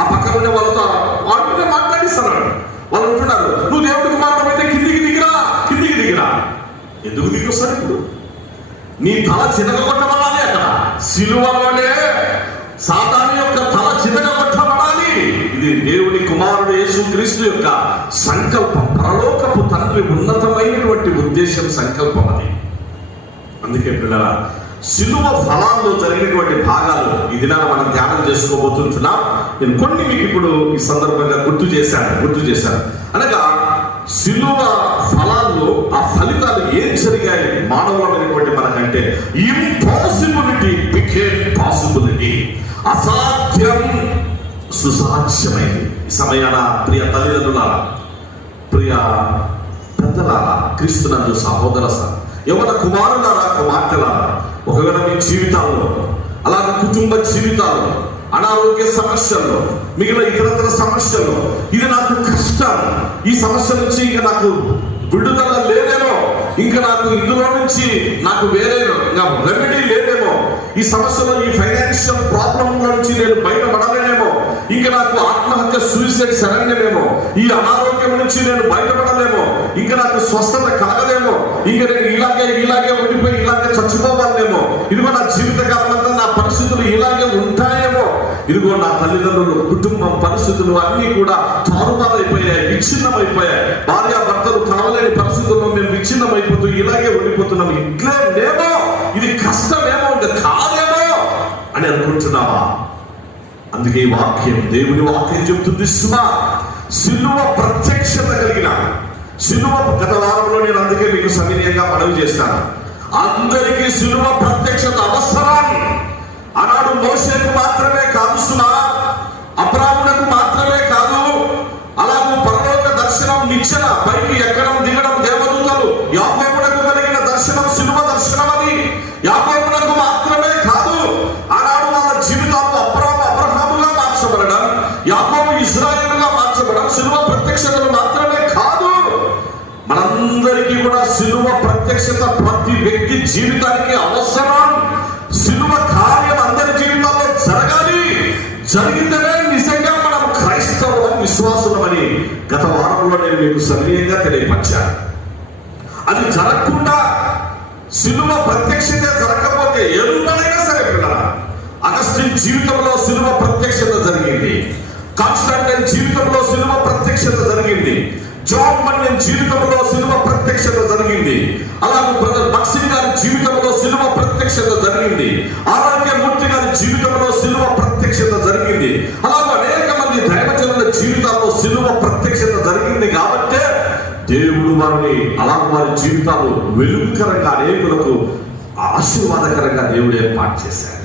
ఆ పక్కన ఉండే వాళ్ళతో వాళ్ళతో మాట్లాడిస్తున్నాడు. వాళ్ళు అంటున్నారు, నువ్వు దేవుడికి మాత్రమైతే కిందికి దిగి ఎందుకు దిగొస్తాడు? ఇప్పుడు నీ తల చిన్నగొట్టబడాలి. అక్కడ సిలువలోనే సాతాను యొక్క తల చిన్నగొట్టబడాలి. ఇది దేవుని కుమారుడు యేసుక్రీస్తు యొక్క సంకల్పం, పరలోకపు తండ్రి ఉన్నతమైనటువంటి ఉద్దేశం, సంకల్పం అది. అందుకే పిల్లల సిలువ ఫలాల్లో జరిగినటువంటి భాగాలు ఈ దినాన మనం ధ్యానం చేసుకోబోతుంటున్నాం. నేను కొన్ని మీకు ఇప్పుడు ఈ సందర్భంగా గుర్తు చేశాను. అనగా సిలువ ఫలాల్లో ఆ ఫలితాలు ఏం జరిగాయి మానవులమైనటువంటి మనకంటే? Impossibility became possibility. అసాధ్యం సుసాధ్యమైంది. ఈ సమయాన ప్రియ తల్లిదండ్రులారా, ప్రియ పెద్దలారా, క్రీస్తునందు సహోదర యవన కుమారులారా, కుమార్తెలారా, ఒకవేళ మీ జీవితాల్లో అలాగే కుటుంబ జీవితాల్లో అనారోగ్య సమస్యల్లో మిగిలిన ఇతరత్ర సమస్యల్లో ఇది నాకు కష్టం, ఈ సమస్య నుంచి ఇంకా నాకు విడుదల లేదేమో, ఇంకా నాకు ఇందులో నుంచి నాకు వేరే రెమెడీ లేదేమో, ఈ సమస్యలో ఈ ఫైనాన్షియల్ ప్రాబ్లం నుంచి నేను బయటపడలేనేమో, ఇంకా నాకు ఆత్మహత్య సూసైడ్ శరణ్యమేమో, ఈ అనారోగ్యం నుంచి నేను బయటపడలేమో, ఇంకా నాకు స్వస్థత కలగలేమో, ఇంకా నేను ఇలాగే ఉండిపోయి ఇలాగే చచ్చిపోవాలేమో, ఇదిగో నా జీవితకాలం అంతా నా పరిస్థితులు ఇలాగే ఉంటాయేమో, ఇదిగో నా తల్లిదండ్రులు కుటుంబం పరిస్థితులు అన్ని కూడా తారుమారైపోయాయి, విచ్ఛిన్నమైపోయాయి, భార్యాభర్తలు కలవలేని పరిస్థితుల్లో మేము విచ్ఛిన్నమైపోతూ ఇలాగే ఉండిపోతున్నాం, ఇట్లేమో, ఇది కష్టమేమో, ఇంకా కాదేమో అని అనుకుంటున్నావా? అందుకే ఈ వాక్యం, దేవుని వాక్యం చెప్తుంది, సిలువ ప్రత్యక్షత కలిగిన సిలువ. గత వారంలో నేను అందుకే మీకు సవినయంగా మనవి చేస్తాను, అందరికీ సిలువ ప్రత్యక్షత అవసరం. ఆనాడు మోషేకు మాత్రమే కాదు సుమా, అబ్రాహామునకు మాత్రమే కాదు, అలాగే పరలోక దర్శనం నిచ్చెన పైకి ఎక్కడం దిగడం దేవదూతలు, యాకోబునకు కలిగిన దర్శనం సిలువ దర్శనం అని యాకోబునకు మాత్రమే కాదు, ఆనాడు వాళ్ళ జీవితాల్లో అబ్రహాముగా మార్చబడడం, యాకోబు ఇశ్రాయేలుగా మార్చబడడం సిలువ ప్రత్యక్షతలు మాత్రమే కాదు, మనందరికీ కూడా సిలువ ప్రత్యక్షత ప్రతి వ్యక్తి జీవితానికి అవసరం. సిలువ కార్యం అందరి జీవితాల్లో జరగాలి. జరిగితేనే నిజంగా మనం క్రైస్తవులం, విశ్వాసులమని గత వారంలో నేను మీకు సవినయంగా తెలియపరిచాను. అది జరగకుండా, సిలువ ప్రత్యక్షత జరగకపోతే ఎవరైనా సరే పిల్లల, అగస్టిన్ జీవితంలో సిలువ ప్రత్యక్షత జరిగింది, కాన్స్టాంటైన్ జీవితంలో సిలువ ప్రత్యక్షత జరిగింది, జాన్ మన్యన్ జీవితంలో సిలువ ప్రత్యక్షత జరిగింది, అలాగే బ్రదర్ బక్సింగ్ గారి జీవితంలో సిలువ ప్రత్యక్షత జరిగింది, ఆరోగ్యమూర్తి గారి జీవితంలో సిలువ ప్రత్యక్షత జరిగింది, అలాగే అనేక మంది దైవజనుల జీవితాల్లో సిలువ ప్రత్యక్షత జరిగింది. కాబట్టి దేవుడు వారిని అలాగే వారి జీవితాలు వెలుగుకరంగా అనేకులకు ఆశీర్వాదకరంగా దేవుడు ఏర్పాటు చేశాడు.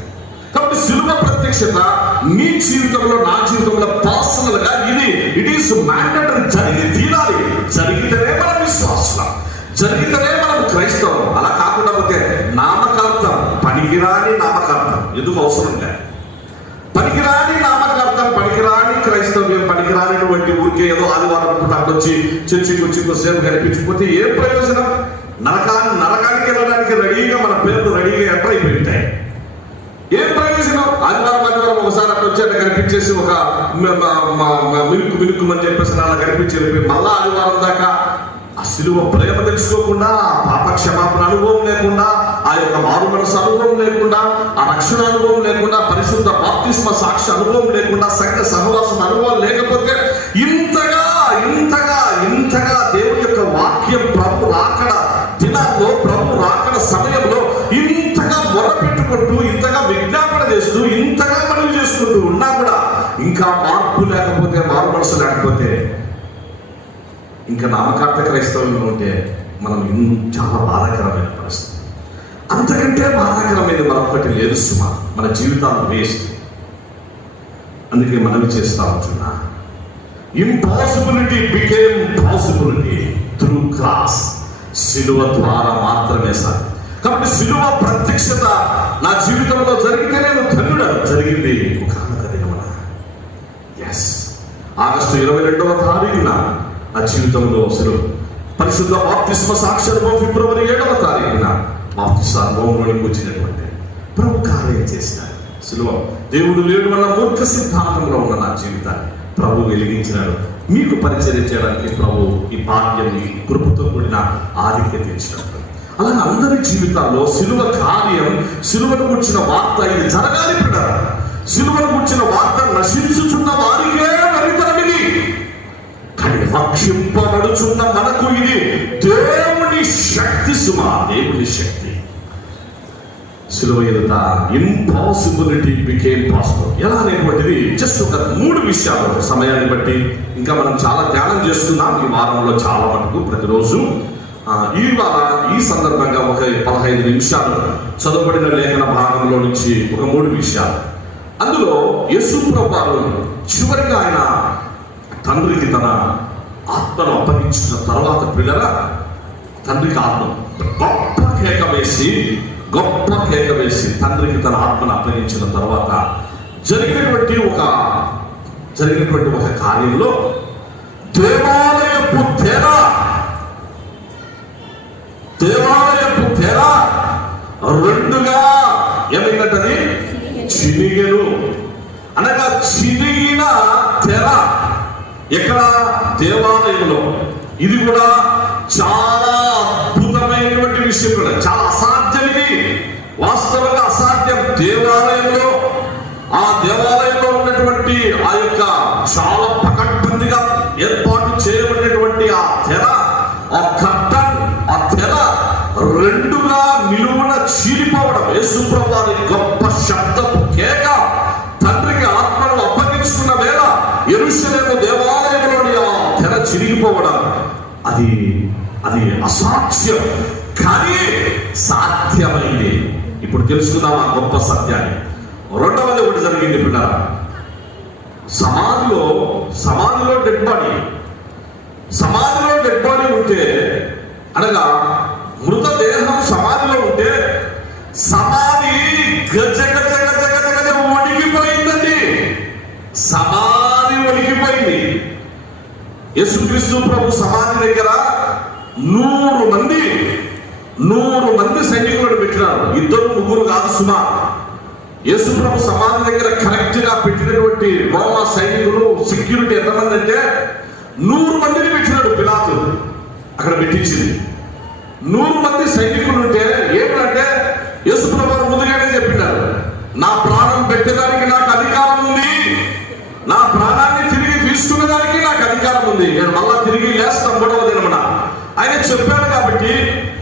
కాబట్టి సిలువ ప్రత్యక్షత నీ జీవితంలో, నా జీవితంలో పర్సనల్ గా ఇట్ ఈస్ మ్యాండేటరీ, జరిగి తీరాలి. జరిగితేనే మనం విశ్వాసం, జరిగితేనే మనం క్రైస్తవం. అలా కాకుండా పోతే నామకార్థం, పనికిరాని నామకార్థం, ఎందుకు అవసరం లేదు. పనికిరాని నామకార్థం, పనికిరాని క్రైస్తవ్యం, పనికిరానిటువంటి ఊరికే ఏదో ఆదివారం పూట వచ్చి చర్చికి వచ్చి కొద్దిసేపు కనిపించకపోతే ఏ ప్రయోజనం? నరకానికి వెళ్ళడానికి రెడీగా మన పేర్లు రెడీగా ఎంటర్ అయిపోయి ఉంటాయి. ఏం ప్రయోజనం? ఆదివారం ఒకసారి అక్కడ వచ్చి అట్లా కనిపించేసి ఒక మినుక్కుమని చెప్పేసి అలా కనిపించి మళ్ళా ఆదివారం దాకా ఆ సిలువ ప్రేమ తెలుసుకోకుండా, ఆ పాప క్షమాపణ అనుభవం లేకుండా, ఆ యొక్క మారు మనసు అనుభవం లేకుండా, ఆ రక్షణ అనుభవం లేకుండా, పరిశుద్ధ బాప్తిస్మ సాక్షి అనుభవం లేకుండా, సంఘ సహవాసం అనుభవం లేకపోతే ఇంతగా దేవుని యొక్క వాక్యం ప్రభు రాకడ దినాల్లో, ప్రభు రాకడ సమయంలో ఇంతగా మొరపెట్టుకుంటూ, ఇంతగా విజ్ఞాపన చేస్తూ, ఇంతగా మనవి చేసుకుంటూ ఉన్నా కూడా ఇంకా మార్పు లేకపోతే, మారు మనసు లేకపోతే, ఇంకా నామకార్థ క్రైస్తవంలో ఉంటే మనం చాలా బాధాకరమైన పరిస్థితి. అంతకంటే బాధాకరమైన మరొకటి లేదు సుమా. మన జీవితాలు వేస్ట్. అందుకే మనవి చేస్తా ఉంటున్నా, impossibility became possibility through cross. సిలువ ద్వారా మాత్రమే సార్. కాబట్టి సిలువ ప్రత్యక్షత నా జీవితంలో జరిగితే నేను ధన్యుడను. జరిగింది ఒక దినమున. ఎస్, ఆగస్టు 22వ తారీఖున నా జీవితంలో సిలువ పరిశుద్ధ బాప్తిస్మ సాక్షి అనుభవం, ఫిబ్రవరి 7వ తారీఖున బాప్తిస్మ అనుభవంలోనికి వచ్చినటువంటి ప్రభు కార్యం చేసినాడు. సిలువ దేవుడు లేడు అన్న మూర్ఖ సిద్ధాంతంలో ఉన్న నా జీవితాన్ని ప్రభు వెలిగించినాడు. మీకు పరిచయం చేయడానికి ప్రభు ఈ భాగ్యం, ఈ కృపతో కూడిన ఆధిక్యత ఇచ్చినప్పుడు అలాగే అందరి జీవితాల్లో సిలువ కార్యం, సిలువను కూర్చిన వార్త ఇది జరగాలి బిడ్డలారా. సిలువను కూర్చిన వార్త నశించుచున్న వారికే మరితరమిది, కానీ రక్షింపబడుచున్న మనకు ఇది దేవుని శక్తి సుమా, దేవుని శక్తి. సిలువ ఎదుట ఇంపాసిబిలిటీ బికేమ్ పాసిబుల్. ఎలా అనేటువంటిది జస్ట్ ఒక 3 విషయాలు సమయాన్ని బట్టి ఇంకా మనం చాలా ధ్యానం చేస్తున్నాం ఈ వారంలో, చాలా మటుకు ప్రతిరోజు. ఈ సందర్భంగా ఒక 15 నిమిషాలు చదవబడిన లేఖన భాగంలో నుంచి ఒక 3 విషయాలు. అందులో యేసు ప్రభువు చివరిగా ఆయన తండ్రికి తన ఆత్మను అప్పగించిన తర్వాత పిల్లల తండ్రికి ఆత్మ గొప్ప కేక వేసి తండ్రికి తన ఆత్మను అప్పగించిన తర్వాత జరిగినటువంటి ఒక కార్యంలో దేవాలయపు తెర రెండుగా ఏమైనట్టది చినిగెను. అనగా చినిగిన తెర ఎక్కడ? దేవాలయంలో. ఇది కూడా చాలా అద్భుతమైనటువంటి విషయం, కూడా చాలా అసాధ్యం. ఇది వాస్తవంగా అసాధ్యం. ఆ దేవాలయంలో ఉన్నటువంటి ఆ యొక్క చాలా పకడ్బందీగా ఏర్పాటు చేయబడినటువంటి ఆ తెర, ఆ కర్టన్, ఆ తెర రెండుగా నిలువున చీలిపోవడం. యేసు ప్రభువు వారి గొప్ప శబ్దపు కేక తండ్రికి ఆత్మను అప్పగించుకున్న వేళ యెరూషలేము దేవాలయంలోని ఆ తెర చిరిగిపోవడం, అది అసాధ్యం, కానీ సాధ్యమైంది. ఇప్పుడు తెలుసుకుందాం ఆ గొప్ప సత్యాన్ని. రెండవది ఒకటి జరిగింది పిల్లరా. సమాధిలో డెడ్ బాడీ ఉంటే, అనగా మృతదేహం సమాధిలో ఉంటే సమాధి గజ వణికిపోయిందండి. సమాధి వణికిపోయింది. యేసుక్రీస్తు ప్రభు సమాధి దగ్గర 100 మంది సైనికులను పెట్టినారు. 2-3 కాదు సుమా. యేసు ప్రభు సమాధి దగ్గర కరెక్ట్ గా పెట్టినటువంటి రోమా సైనికులు సెక్యూరిటీ ఎంతమంది అంటే 100 మందిని పెట్టినాడు పిలాతు. అక్కడ పెట్టించింది 100 మంది సైనికులు ఉంటే ఏమిటంటే యేసు ప్రభు ముందుగానే చెప్పినారు, నా ప్రాణం పెట్టేదానికి నాకు అధికారం ఉంది, నా ప్రాణాన్ని తిరిగి తీసుకునేదానికి నాకు అధికారం ఉంది, నేను మళ్ళా తిరిగి లేస్తాను 3వ దినమున ఆయన చెప్పాడు. కాబట్టి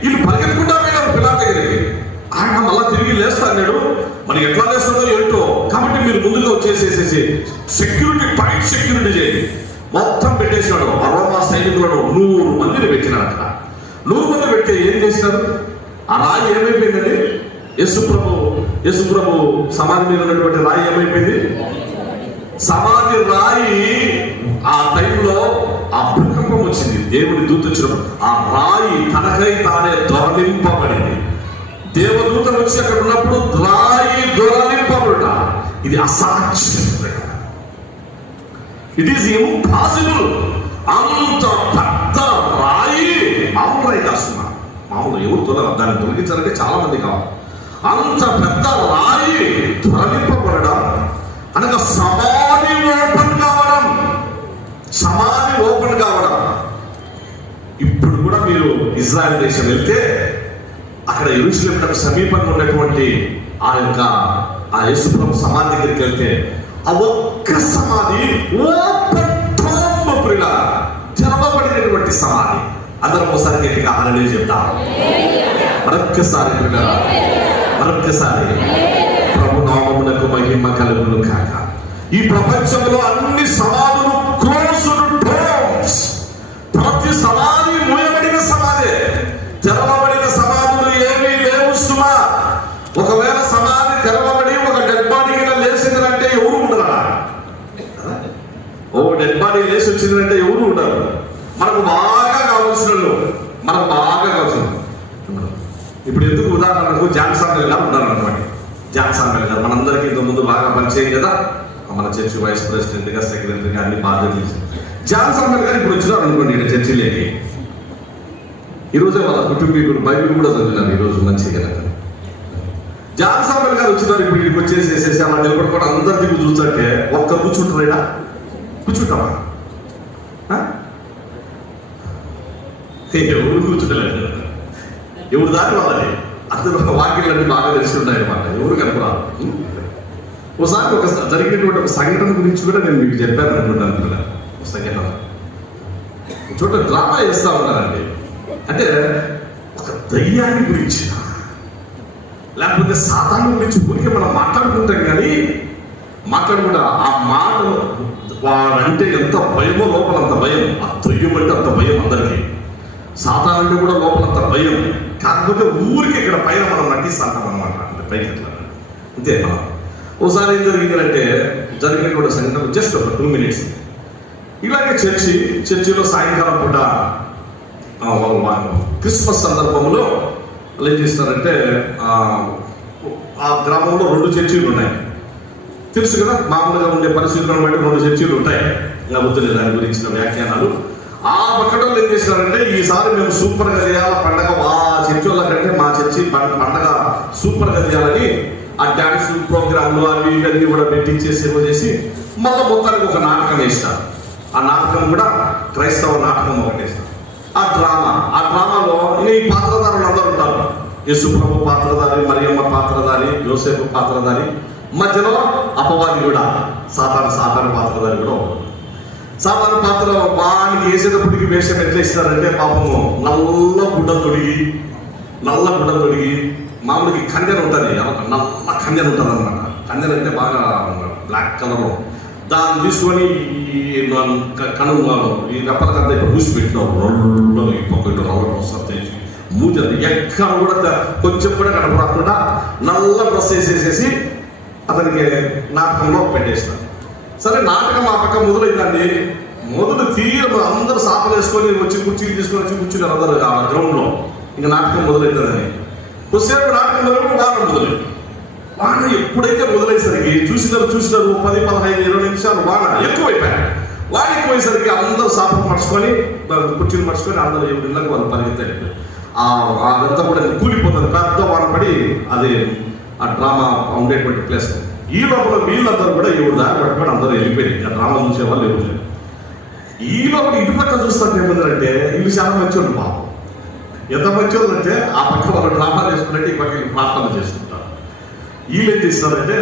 వీళ్ళు పరిగెత్తుకుంటా పోయినారు పిలాతు దగ్గరికి. ఆయన మళ్ళా తిరిగి లేస్తా అన్నాడు. మరి ఎట్లా లేస్తుందో ఏంటో, కాబట్టి మీరు ముందుగా వచ్చేసేసేసి టైట్ సెక్యూరిటీ చేయండి. మొత్తం పెట్టేసినాడు. రోమా సైనికులను 100 మందిని పెట్టినాడు. అక్కడ 100 మంది పెడితే ఏం చేసినారు? ఆ రాయి ఏమైపోయిందండి? యేసు ప్రభు సమాధి మీద ఉన్నటువంటి రాయి ఏమైపోయింది? సమాధి రాయి ఆ టైంలో ఆ భూకంపం వచ్చింది. దేవుని దూత వచ్చినప్పుడు ఆ రాయి తనకై తానే దొరలింపబడింది. దేవదూత వచ్చి అక్కడ ఉన్నప్పుడు రాయి దొరలింపబడ. ఇది అసాధ్యం. It is impossible. అంత పెద్ద రాయి మామూలు రాయి కాస్తున్నా, మామూలు ఎవరు తొలగ దాన్ని తొలగించాలంటే చాలా మంది కావాలి. అంత పెద్ద రాయి తొలగింపబడడం అనగా సమాధి ఓపెన్ కావడం. ఇప్పుడు కూడా మీరు ఇజ్రాయెల్ దేశం వెళ్తే అక్కడ యెరూషలేముకు సమీపంగా ఉన్నటువంటి ఆ యేసు ప్రభు సమాధి దగ్గరికి వెళ్తే ఆ ఒక్క సమాధి ఓపెన్ తెరవబడినటువంటి సమాధి. అందరం ఒకసారి గట్టిగా హల్లెలూయా చెప్తాం. మరొక్కసారి ప్రభు నామమునకు మహిమ కలుగును కాక. ఈ ప్రపంచంలో అన్ని సమాధులు క్లోజ్డ్ డోర్స్. ప్రతి సమాధి మూయబడిన సమాధే. తెరవబడిన సమాధులు ఏమీ లేవు సుమా. ఒకవేళ సమాధి తెరవబడి ఒక డెడ్ బాడీ కింద లేచిందంటే ఎవరు ఉండరా? ఓ డెడ్ బాడీ లేచి వచ్చిందంటే ఎవరు ఉండరు. మనకు బాగా కావాల్సిన ఇప్పుడు ఎందుకు ఉదాహరణకు జాన్సన్ గారు ఉన్నారు అనుకోండి. జాన్సన్ గారు మనందరికీ ఇంతకుముందు బాగా పరిచయం కదా, మన చర్చి వైస్ ప్రెసిడెంట్ గా, సెక్రటరీగా అన్ని బాధ్యతలు. జాన్సన్ గారు ఇప్పుడు వచ్చినారు అనుకోండి ఇక్కడ చర్చిలోకి. ఈరోజే వాళ్ళ కుటుంబీకులు బైబిల్ కూడా చదివినారు ఈరోజు మంచిగా. జాన్సన్ గారు వచ్చినారు ఇప్పుడు ఇక్కడికి వచ్చేసేసేసి అలా నిలబడుకొని అందరి దిగు చూసాకే ఒక్క కూర్చుంటారా? కూర్చుంటావా? ఎవరు కూర్చుంటలేదు. ఎవరు దారి వాళ్ళని అతను వాక్యాలన్నీ బాగా తెలిసి ఉన్నాయి అన్నమాట, ఎవరు కనపరాదు. ఒకసారి జరిగినటువంటి ఒక సంఘటన గురించి కూడా నేను మీకు చెప్పాను అనుకుంటాను పిల్లలు. ఒక సంఘటన చోట డ్రామా చేస్తూ ఉంటారండి. అంటే ఒక దయ్యాన్ని గురించి లేకపోతే సాతాను గురించి ఊరికే మనం మాట్లాడుకుంటాం, కానీ మాట్లాడకుండా ఆ మాట వాడంటే ఎంత భయమో లోపల అంత భయం, ఆ దయ్యం అంటే అంత భయం అందరికీ, సాతాను అంటే కూడా లోపల అంత భయం. కాకపోతే ఊరికి ఇక్కడ పైన మనం నటిస్తాం అన్నమాట, అంటే పైకి ఎట్లా అంతే. మనం ఒకసారి ఏం జరిగిందంటే జరిగినటువంటి సంఘటన జస్ట్ ఒక 2 minutes. ఇలాగే చర్చిలో సాయంకాలం పూట క్రిస్మస్ సందర్భంలో వాళ్ళు ఏం చేస్తారంటే ఆ గ్రామంలో 2 చర్చిలు ఉన్నాయి. తెలుసు కదా, మామూలుగా ఉండే పరిస్థితులను బట్టి 2 చర్చిలు ఉంటాయి. ఇంకా వద్దులే దాని గురించిన వ్యాఖ్యానాలు. ఆ పక్కన ఏం చేసినారంటే ఈసారి మేము సూపర్గా చేయాల పండగ, ఆ చర్చి వాళ్ళ కంటే మా చర్చి పండగ సూపర్గా చేయాలని ఆ డ్యాన్స్ ప్రోగ్రాంలు అవి ఇవన్నీ కూడా పెట్టించేసి ఏమో చేసి మళ్ళీ మొత్తానికి ఒక నాటకం వేస్తారు. ఆ నాటకం కూడా క్రైస్తవ నాటకం ఒకటి వేస్తారు. ఆ డ్రామాలో ఈ పాత్రధారులు అందరూ ఉంటారు. యేసుప్రభు పాత్రధారి, మరియమ్మ పాత్రధారి, యోసేపు పాత్రధారి, మధ్యలో అపవాది కూడా సాతాను పాత్రధారి కూడా ఉంటుంది. సాతాను పాత్ర వానికి వేసేటప్పటికి వేషం ఎట్లా ఇస్తారంటే పాపము నల్ల గుడ్డలు తొడిగి మామూలుకి కందెన ఉంటుంది, నల్ల కందెన ఉంటుంది అనమాట. కందెన అంటే బాగా బ్లాక్ కలర్, దాన్ని తీసుకొని ఈ రెప్పలకంతా ఇక్కడ మూసి పెట్టినారు. ఈ పక్క రౌండ్ వస్తారు మూతి ఎక్కడ కూడా కొంచెం కూడా కనపడకుండా నల్ల డ్రెస్ వేసేసేసి అతనికి నాటకంలో పెట్టేస్తారు. సరే, నాటకం ఆ పక్క మొదలైందండి. మొదలు అందరూ సాపలు వేసుకొని వచ్చి కుర్చీలు తీసుకొని వచ్చి కూర్చున్నారు అందరూ ఆ గ్రౌండ్లో. ఇంకా నాటకం మొదలవుతుందని కొద్దిసేపు నాటకం మొదలైంది. వాన ఎప్పుడైతే మొదలయ్యేసరికి చూసినారు 10, 15, 20 నిమిషాలు వాన ఎక్కువైపోయాయి. వాన ఎక్కువయ్యేసరికి అందరూ సాపలు మర్చుకొని కుర్చీలు మర్చుకొని అందరూ ఎవరిళ్ళకి వాళ్ళు పరిగెత్తారు. అదంతా కూడా కూలిపోతుంది, పెద్ద వాన పడి అది ఆ డ్రామా ఉండేటువంటి ప్లేస్. ఈ లోపల వీళ్ళందరూ కూడా ఎవరు దారి పట్టుకొని అందరూ వెళ్ళిపోయింది. ఆ డ్రామా చూసే వాళ్ళు ఎవరు లేరు. ఈ లోపల ఇటు పక్క చూస్తాను ఏముందంటే వీళ్ళు చాలా మంచోళ్ళు. పాపం ఎంత మంచోళ్ళు అంటే ఆ పక్క వాళ్ళు డ్రామా చేసుకున్నట్టు ఈ పక్క ప్రార్థన చేసుకుంటారు. వీళ్ళు ఏం చేస్తున్నారంటే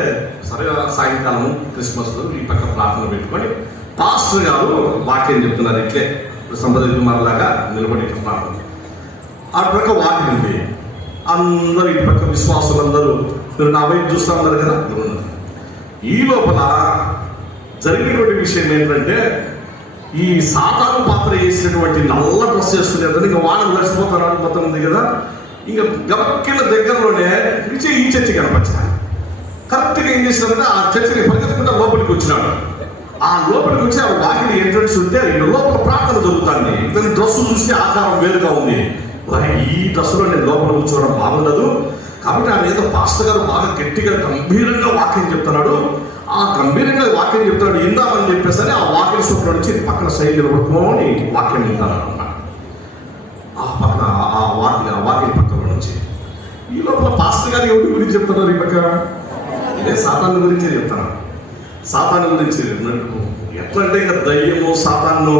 సరే సాయంకాలం క్రిస్మస్ ఈ పక్క ప్రార్థన పెట్టుకొని పాస్టర్ గారు వాక్యం చెప్తున్నారు. ఇట్లే సంప్రదించలాగా నిలబడి ఇట్లా ప్రార్థన. ఆ పక్క వాక్యం ఉంది. అందరూ ఇటు పక్క విశ్వాసులందరూ మీరు నా వైపు చూస్తూ ఉన్నారు కదా. ఈ లోపల జరిగినటువంటి విషయం ఏంటంటే ఈ సాతాను పాత్ర వేసినటువంటి నల్ల డ్రెస్ చేసుకునేది ఇంకా వాన కలిసిపోతారు మొత్తం ఉంది కదా. ఇంకా గబక్కిల దగ్గరలోనే ఈ చర్చి కనపరిచారు. కరెక్ట్గా ఏం చేసినారంటే ఆ చర్చిని పరిగెత్తుకుంటా లోపలికి వచ్చినాడు. ఆ లోపలికి వచ్చి ఆ వాకిలి ఎంట్రన్స్ ఉంటే లోపల ప్రార్థన జరుగుతుంది. ఇతని డ్రెస్సు చూస్తే ఆకారం వేరుగా ఉంది. ఈ డ్రెస్సులో నేను లోపల కూర్చోవడం బాగుండదు కాబట్టి ఆయన ఏదో పాస్టర్ గారు బాగా గట్టిగా గంభీరంగా వాక్యం చెప్తున్నాడు. ఆ గంభీరంగా వాక్యం చెప్తున్నాడు ఇందామని చెప్పేసరి ఆ వాక్యం సూత్రం నుంచి పక్కన సైడ్ నిలబడుకోని వాక్యం వింటారన్నమాట. ఆ పక్కన ఆ వాక్యం పక్కన నుంచి ఈ లోపల పాస్టర్ గారు ఎవరి గురించి చెప్తున్నారు? ఈ పక్క ఇదే సాతాను గురించి చెప్తాను. సాతాను గురించి ఎట్లా అంటే ఇంకా దయ్యము సాతాను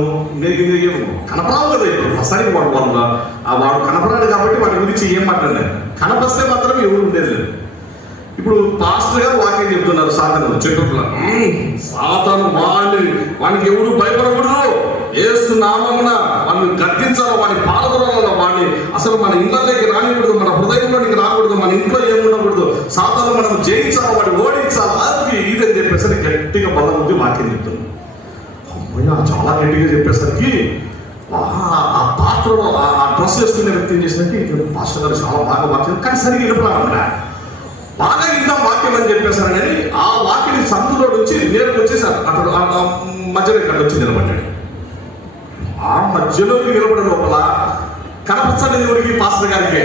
కనపరావు కదా. ప్రస్తుతానికి వాడు కనపరాడు కాబట్టి వాటి గురించి ఏం మాట్లాడలేదు. కనపస్తే మాత్రం ఎవరు ఉండేది లేదు. ఇప్పుడు పాస్టర్ గారు వాక్యం చెప్తున్నారు. సాతాను చెట్టుకున్నా సాతాను వానికి ఎవరు భయపడకూడదు. యేసు నామమున వాడిని గద్దించాలో, వాడిని పాల్గొనాలో, వాడిని అసలు మన ఇంట్లోకి రానికూడదు, మన హృదయంలోనికి రాకూడదు, మన ఇంట్లో ఏముండకూడదు. సాతాను మనం జయించాలో, వాడిని ఓడించాలి. అది ఇదని చెప్పేసరికి గట్టిగా బలం ఉంది వాక్యం చెప్తుంది. అమ్మయ్య చాలా గట్టిగా చెప్పేసరికి ఆ పాత్రలో ఆ డ్రెస్ వేసుకునే వ్యక్తి ఏం చేసినట్టు పాస్టర్ గారు చాలా బాగా వాక్యం కానీ సరిగ్గా వినపడాలన్నమాట. బాగా ఇందాం వాక్యం అని చెప్పేశారు. కానీ ఆ వాక్యం సందులో నుంచి నేరుకు వచ్చేసారు. అక్కడ మధ్యలో ఇక్కడ వచ్చి నిలబడ్డాడు. ఆ మధ్యలోకి నిలబడే లోపల కనపరచండి ఎవరికి? పాస్టర్ గారికే.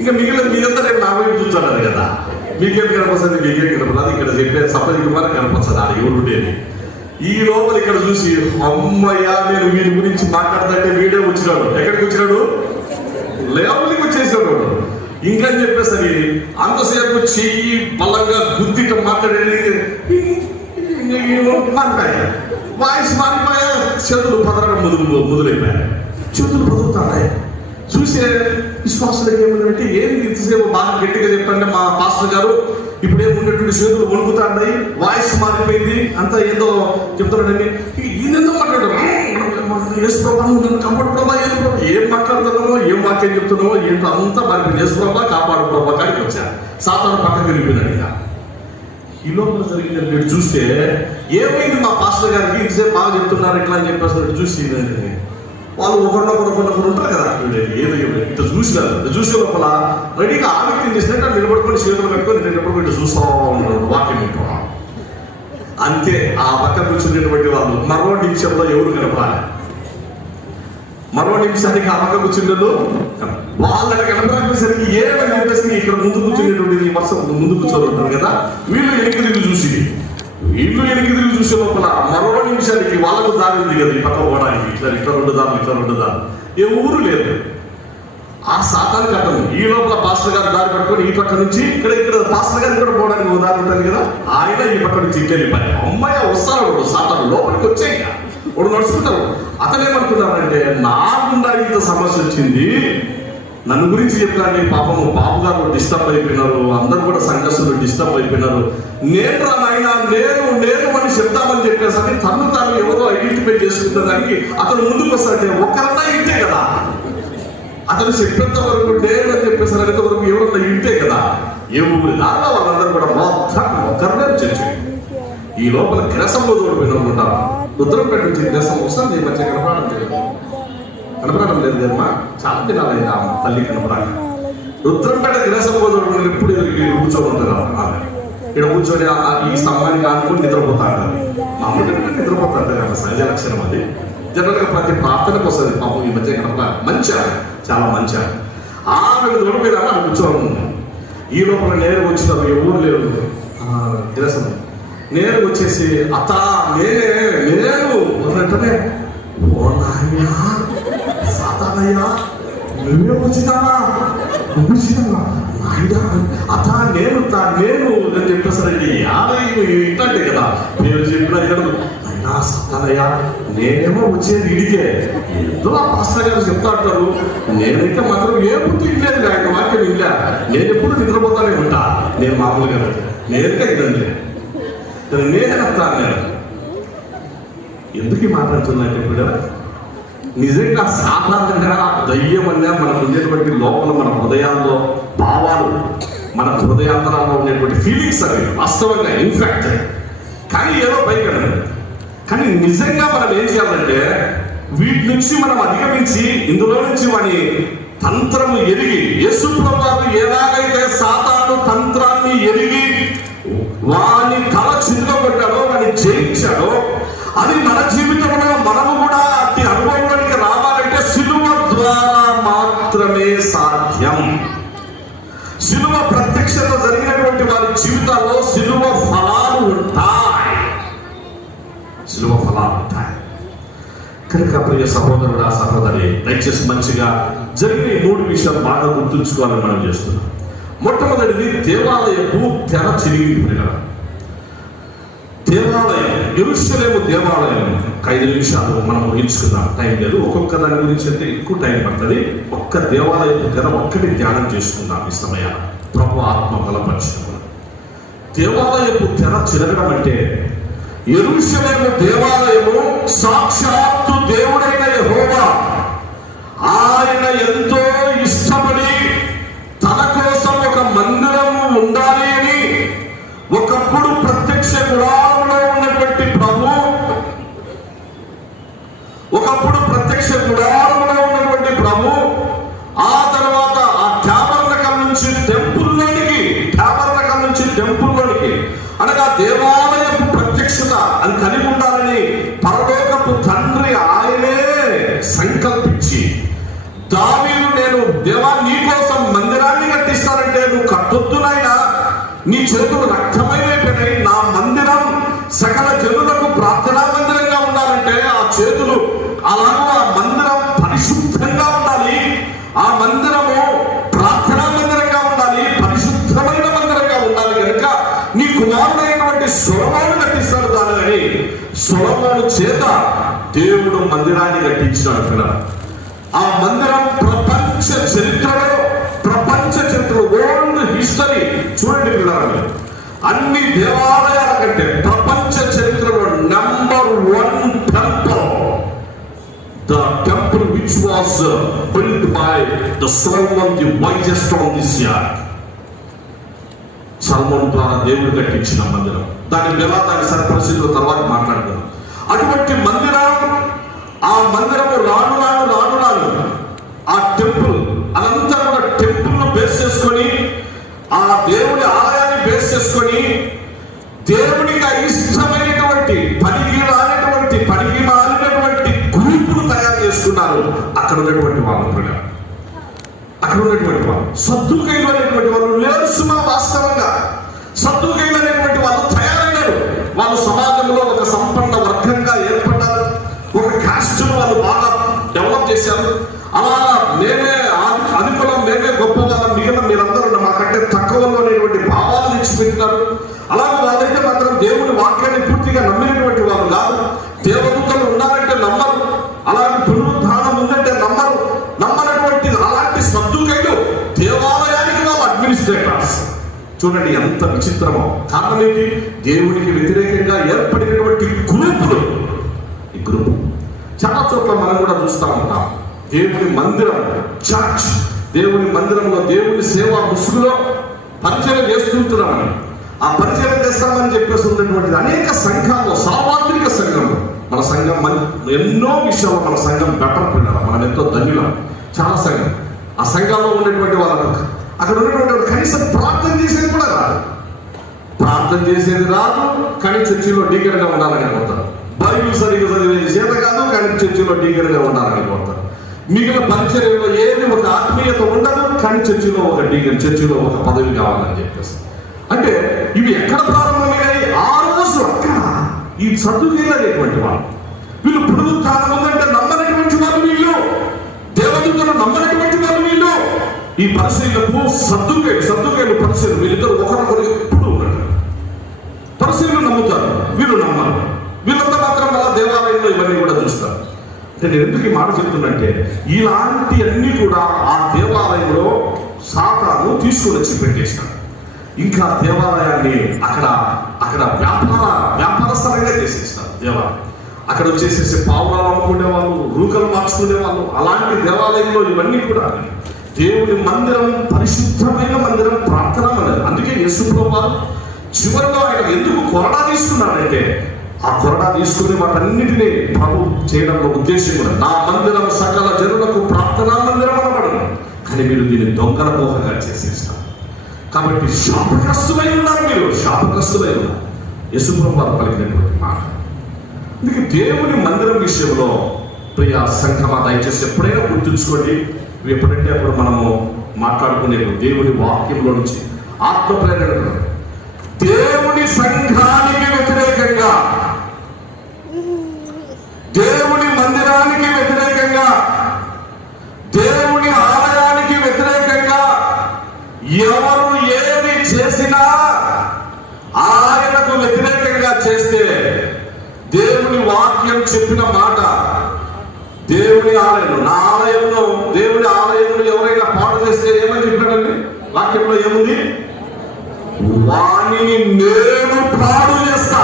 ఇంకా మిగిలిన మీరంతా రేపు నా వైపు చూస్తున్నారు కదా. మీకేం కనపడుతుంది? మీకేం కనపడదు. ఇక్కడ చెప్పే సప్రదికుమార్ కనపడుతుంది. ఆడ ఎవరు ఉండేది. ఈ లోపల ఇక్కడ చూసి అమ్మయ్య నేను వీరి గురించి మాట్లాడుతుంటే వీడే వచ్చినాడు. ఎక్కడికి వచ్చినాడు? లేవలికి వచ్చేసాడు. ఇంకా చెప్పేసరి అంతసేపు చెయ్యి బలంగా గుద్దిట మాట్లాడేది వాయిస్ మారిపోయా. చేతులు పదరడం మొదలైపోయాయి. చేతులు పదులుతున్నాయి. చూసే విశ్వాసులకు ఏమంటే ఏంది ఇంతసేపు బాగా గట్టిగా చెప్పండి మా పాస్టర్ గారు, ఇప్పుడు ఏమున్నటువంటి చేతులు వణుకుతాయి, వాయిస్ మారిపోయింది, అంతా ఏదో చెప్తున్నాడండి. ఈయనెందుకు మాట్లాడడం, యేసు ప్రభా నన్ను కాపాడు ప్రభా, ఏం మాట్లాడుతున్నామో, ఏం వాక్యం చెప్తున్నామో ఏంటో అంతా మారిపోయింది. యేసు ప్రభా కాపాడు ప్రభా కాడికి వచ్చా, సాతాను పక్కకి వెళ్ళిపోయినాడు. ఇక ఈ లోపల జరిగింది మీరు చూస్తే ఏమైంది మా పాస్టర్ గారికి ఇంతసేపు బాగా చెప్తున్నారు ఇట్లా అని చెప్పేసి చూసి వాళ్ళు ఒకరినొకరు ఉంటారు కదా, ఏదో ఇట్లా చూసి కాదు, చూసే లోపల రెడీగా ఆ వ్యక్తిని చేసినట్టు నిలబడుకొని చేతులు కట్టుకొని నిలబడుకొని ఇట్లా చూస్తూ ఉన్నాడు వాక్యం వింటూ. అంతే ఆ పక్కన కూర్చునేటువంటి వాళ్ళు మరో నిమిషంలో ఎవరు కనపడాలి, మరో నిమిషానికి ఆ పక్క కూర్చుండదు వాళ్ళని కనపడేసరికి ఏమని చెప్పేసి ఇక్కడ ముందు కూర్చునేటువంటి ఈ వర్షం ముందు కూర్చొని ఉంటారు కదా, వీళ్ళు వెనక్కి చూసి చూసే లోపల మరో నిమిషానికి వాళ్ళకు దారి ఉంది కదా ఈ పక్క పోవడానికి, ఇట్లా రెండు దారులు ఏ ఊరు లేదు. ఆ సాతాను కట్టం ఈ లోపల పాస్టర్ గారు దారి పట్టుకొని ఈ పక్క నుంచి ఇక్కడ పాస్టర్ గారు కూడా పోవడానికి ఒక దారి ఉంటుంది కదా, ఆయన ఈ పక్క నుంచి ఇంకెళ్ళిపోయి అమ్మాయి వస్తాడు వాడు సాతాను లోపలికి వచ్చాయి. వాడు నడుచుకుంటాడు. అతను ఏమనుకున్నారంటే నా గుండా ఇంత సమస్య వచ్చింది, నన్ను గురించి చెప్పాలి పాపము, బాబు గారు డిస్టర్బ్ అయిపోయినారు, అందరూ కూడా సంఘస్థులు డిస్టర్బ్ అయిపోయినారు, నేను నాయన నేను అని చెప్తామని చెప్పేసరికి తాను ఎవరో ఐడెంటిఫై చేసుకుంటానికి అతను ముందుకు వస్తాడే ఒక్కరన్నా ఇంటే కదా, అతను చెప్పేంత వరకు నేను అని చెప్పేసరికి వరకు ఎవరన్నా ఇంటే కదా, ఎవరు దాకా వాళ్ళందరూ కూడా మొత్తం ఒక్కరినే చర్చ. ఈ లోపల గ్రసంలో తోడిపోయిన ఉంటారు. రుద్రంపేట నుంచి గ్రసం వస్తుంది, ఈ మధ్య కనపడడం లేదు కదమ్మా, చాలా దినాలైంది ఆ తల్లి కనపడాలి. రుద్రంపేట గ్రసంలో తోడుకుని ఎప్పుడు కూర్చొని ఉంటారు ఆమె. ఇక్కడ కూర్చొని ఈ స్తంభానికి ఆనుకొని నిద్రపోతాడు. మామూలుగా నిద్రపోతాడు, సహజ లక్షణం అది. జనరల్గా ప్రతి ప్రార్థనకు వస్తుంది పాపం. ఈ మధ్య కనపడ మంచిగా, చాలా మంచిగా ఆమె తోడిపోయినా ఆమె కూర్చోను. ఈ లోపల నేరు వచ్చినారు, ఎవరు లేరు గ్రసం. నేను వచ్చేసి అత్త నేను అన్నట్టునే, ఓ నాయనా సాతానయ్యా నువ్వే వచ్చినావా నాయనా అత నేను అని చెప్పేసరికి ఇట్లాంటి కదా నేను చెప్పిన అయినా సాతానయ్యా నేనేమో వచ్చేది ఇడికే, ఎందులో పాస్టర్ గారు చెప్తా అంటారు, నేనైతే మాత్రం ఏ బుద్ధి ఇట్లేదు, ఆయన వాక్యం ఇట్లా నేను ఎప్పుడు నిద్రపోతానే ఉంటా, నేను మామూలుగా నేనే ఇదండి నేనేస్తాను. ఎందుకు మాట్లాడుతుందంటే ఇప్పుడు నిజంగా సాధారణంగా దయ్యం అనే మనకు ఉండేటువంటి లోపల మన హృదయాల్లో భావాలు, మన హృదయాంతరాల్లో ఉండేటువంటి ఫీలింగ్స్ అవి వాస్తవంగా ఇన్ఫాక్ట్, కానీ ఏదో పైగా కానీ నిజంగా మనం ఏం చేయాలంటే వీటి నుంచి మనం అధిగమించి ఇందులో నుంచి వాని తంత్రము ఎరిగి, యేసు ప్రభువు ఎలాగైతే సాతాను తంత్రాన్ని ఎరిగి వాని తల చిరుగబడ్డాడో వాని జయించాడో, అది మన జీవితంలో మనము కూడా అతి అనుభవంలోనికి రావాలంటే సిలువ ద్వారా మాత్రమే సాధ్యం. సిలువ ప్రత్యక్షత జరిగినటువంటి వారి జీవితాల్లో సిలువ ఫలాలు ఉంటాయి, సిలువ ఫలాలు ఉంటాయి. కనుక ప్రియ సహోదరుడు సహోదరి దయచేసి మంచిగా జరిగిన ఈ 3 విషయాలు బాగా గుర్తుంచుకోవాలని మనం చేస్తున్నాం. మొట్టమొదటిది దేవాలయపు తెర చిరిగింది. దేవాలయం యెరూషలేము దేవాలయం 5 నిమిషాలు మనం ముగించుకుందాం, టైం లేదు. ఒక్కొక్క దాని గురించి అయితే ఎక్కువ టైం పడుతుంది. ఒక్క దేవాలయపు తెర ఒక్కటి ధ్యానం చేసుకుందాం ఈ సమయాన ప్రభు ఆత్మ బలపరచడం. దేవాలయపు తెర చిరగడం అంటే యెరూషలేము దేవాలయము సాక్షాత్తు దేవుడైన యెహోవా ఆయన ఎంతో ఇష్టపడి తన కోసం ఒక మందిరము ఉండాలి అని ఒకప్పుడు ప్రత్యక్ష గుడారంలో ఉన్నటువంటి ప్రభు, ఆ తర్వాత ఆ ట్యాబర్నకల్ నుంచి టెంపుల్లోనికి అనగా దేవాలయపు ప్రత్యక్షత అని కలిగి ఉండాలని పరలోకపు తండ్రి ఆయనే సంకల్పించి, దావీదు నేను దేవా నీ కోసం మందిరాన్ని కట్టిస్తానంటే నువ్వు కట్టొద్దు నాయనా, నీ చేతులు రక్తమైపోయినాయి, నా మందిరం సకల జనులకు ప్రార్థనా మందిరంగా ఉండాలంటే ఆ చేతులు అలాగే ఆ మందిరం పరిశుద్ధంగా ఉండాలి, ఆ మందిరము ప్రార్థనా మందిరంగా ఉండాలి, పరిశుద్ధమైన మందిరంగా ఉండాలి. కనుక నీ కుమారుడైనటువంటి సొలొమోను కట్టిస్తాడు దానిని. సొలొమోను చేత దేవుడు మందిరాన్ని కట్టించినాడు. ఆ మందిరం ప్రపంచ చరిత్రలో వరల్డ్ హిస్టరీ చూడండి పిల్లలు, అన్ని దేవాలయాల కంటే ప్రపంచ చరిత్రలో #1 temple, the temple which was built by the Solomon, the wisest on this earth. Salmon ద్వారా దేవుడు కట్టించిన మందిరం. దాని ఎలా దాని సరిపరిస్థితుల తర్వాత మాట్లాడతాం. అటువంటి మందిరం, ఆ మందిరము రాను ఆ టెంపుల్ అదంతా కూడా టెంపుల్ ను బేస్ చేసుకొని, ఆ దేవుడి ఆలయాన్ని బేస్ చేసుకొని, దేవుడికి ఇష్టమైనటువంటి పనికి మాలినటువంటి గ్రూపులు తయారు చేసుకున్నారు. అక్కడ ఉన్నటువంటి వాళ్ళు సద్దుకైలు అనేటువంటి వాళ్ళు లేరు సుమా. వాస్తవంగా సద్దుకైలు అనేటువంటి వాళ్ళు తయారయ్యారు. వాళ్ళు సమాజంలో ఒక సంపన్న వర్గంగా ఏర్పడ్డారు. ఒక కాస్ట్ను వాళ్ళు బాగా డెవలప్ చేశారు. అలా మేమే అధికులం, మేమే గొప్ప వాళ్ళం, మిగిలిన మీరందరూ మాకంటే తక్కువలో అనేటువంటి భావాలు తెచ్చిపెట్టినారు. అలాగే వాళ్ళైతే మాత్రం దేవుని వాక్యాన్ని పూర్తిగా నమ్మినటువంటి వాళ్ళు కాదు. దేవదూతలు ఉన్నారంటే నమ్మరు, అలాగే పునరుద్ధానం ఉందంటే నమ్మనటువంటి అలాంటి సద్దుకైలు దేవాలయానికి వాళ్ళు అడ్మినిస్ట్రేటర్స్. చూడండి ఎంత విచిత్రమో. కారణం ఏంటి? దేవునికి వ్యతిరేకంగా ఏర్పడినటువంటి గ్రూపులు. ఈ గ్రూప్ చాలా చోట్ల మనం కూడా చూస్తూ ఉంటాం. దేవుని మందిరం, చర్చ్, దేవుని మందిరంలో దేవుని సేవ ముసుగులో పరిచయం చేస్తుంటున్నామని, ఆ పరిచయం చేస్తామని చెప్పేసి ఉన్నటువంటి అనేక సంఘాల్లో, సార్వత్రిక సంఘంలో, మన సంఘం ఎన్నో విషయాల్లో మన సంఘం బెటర్ పిల్లలు, మనం ఎంతో ధన్యులం. చాలా సంఘం, ఆ సంఘంలో ఉన్నటువంటి వాళ్ళకు అక్కడ ఉన్నటువంటి వాళ్ళు కనీసం ప్రార్థన చేసేది కూడా రాదు. కానీ చర్చిలో డీకర్గా ఉండాలని కోరుతారు. బైబిల్ సరిగ్గా చదివేది చేత కాదు, కానీ చర్చిలో డీకర్గా ఉండాలని కోరుతారు. మిగిలిన పరిచర్యలో ఏది ఒక ఆత్మీయత ఉండదు, కానీ చర్చిలో ఒక డీకర్, చర్చిలో ఒక పదవి కావాలని చెప్పేసి. అంటే ఇవి ఎక్కడ ప్రారంభమయ్యాయి? ఆ రోజు అక్కడ ఈ సద్దుకైలు అనేటువంటి వాళ్ళు, వీళ్ళు పునరుద్ధానం ఉందంటే నమ్మనటువంటి వాళ్ళు, వీళ్ళు దేవదూతలు నమ్మనటువంటి వాళ్ళు, వీళ్ళు ఈ పరిశీలకు సద్దుకైలు పరిశీలు వీళ్ళిద్దరు ఒకరొకరు ఎప్పుడు ఉంటారు. పరిశీలు నమ్ముతారు, వీళ్ళు నమ్మరు. వీళ్ళంతా మాత్రం మళ్ళా దేవాలయంలో ఇవన్నీ కూడా చూస్తారు. అంటే నేను ఎందుకు ఈ మాట చెప్తున్నంటే, ఇలాంటి అన్ని కూడా ఆ దేవాలయంలో సాతాను తీసుకొని వచ్చి పెట్టేసినాడు. ఇంకా దేవాలయాన్ని అక్కడ వ్యాపార స్థలంగా చేసేస్తారు. దేవాలయం అక్కడ వచ్చేసేసి పావురాలు అమ్ముకునే వాళ్ళు, రూకలు మార్చుకునే వాళ్ళు. అలాంటి దేవాలయంలో ఇవన్నీ కూడా దేవుని మందిరం, పరిశుద్ధమైన మందిరం, ప్రార్థన మందిరం. అందుకే యేసుప్రభువు వారు చివరిలో ఆయన ఎందుకు కొరడా తీసుకున్నాడంటే, ఆ కొరడా తీసుకుని వాటన్నిటినీ ప్రభు చేయడంలో ఉద్దేశం కూడా, నా మందిరం సకల జనులకు ప్రార్థనా మందిరం అనబడను, కానీ మీరు దీన్ని దొంగల మోహంగా చేసేస్తారు. కాబట్టి శాపగ్రస్తులై ఉన్నారు, మీరు శాపగ్రస్తులై ఉన్నారు. యేసుప్రభువు వారు పలికినటువంటి మాట. అందుకే దేవుని మందిరం విషయంలో ప్రియ సంఘమా, దయచేసి ఎప్పుడైనా గుర్తుంచుకోండి. ఎప్పుడంటే అప్పుడు మనము మాట్లాడుకునే దేవుని వాక్యంలో నుంచి ఆత్మప్రేరణ, దేవుని సంఘానికి వ్యతిరేకంగా, దేవుని మందిరానికి వ్యతిరేకంగా, దేవుని ఆలయానికి వ్యతిరేకంగా ఎవరు ఏది చేసినా ఆయనకు వ్యతిరేకంగా చేస్తే, దేవుని వాక్యం చెప్పిన మాట, దేవుని ఆలయం, నా ఆలయంలో, దేవుని ఆలయంలో ఎవరైనా పాడు చేస్తే ఏమని చెప్పాడండి వాక్యంలో? ఏముంది? వాణిని నేను పాడు చేస్తా,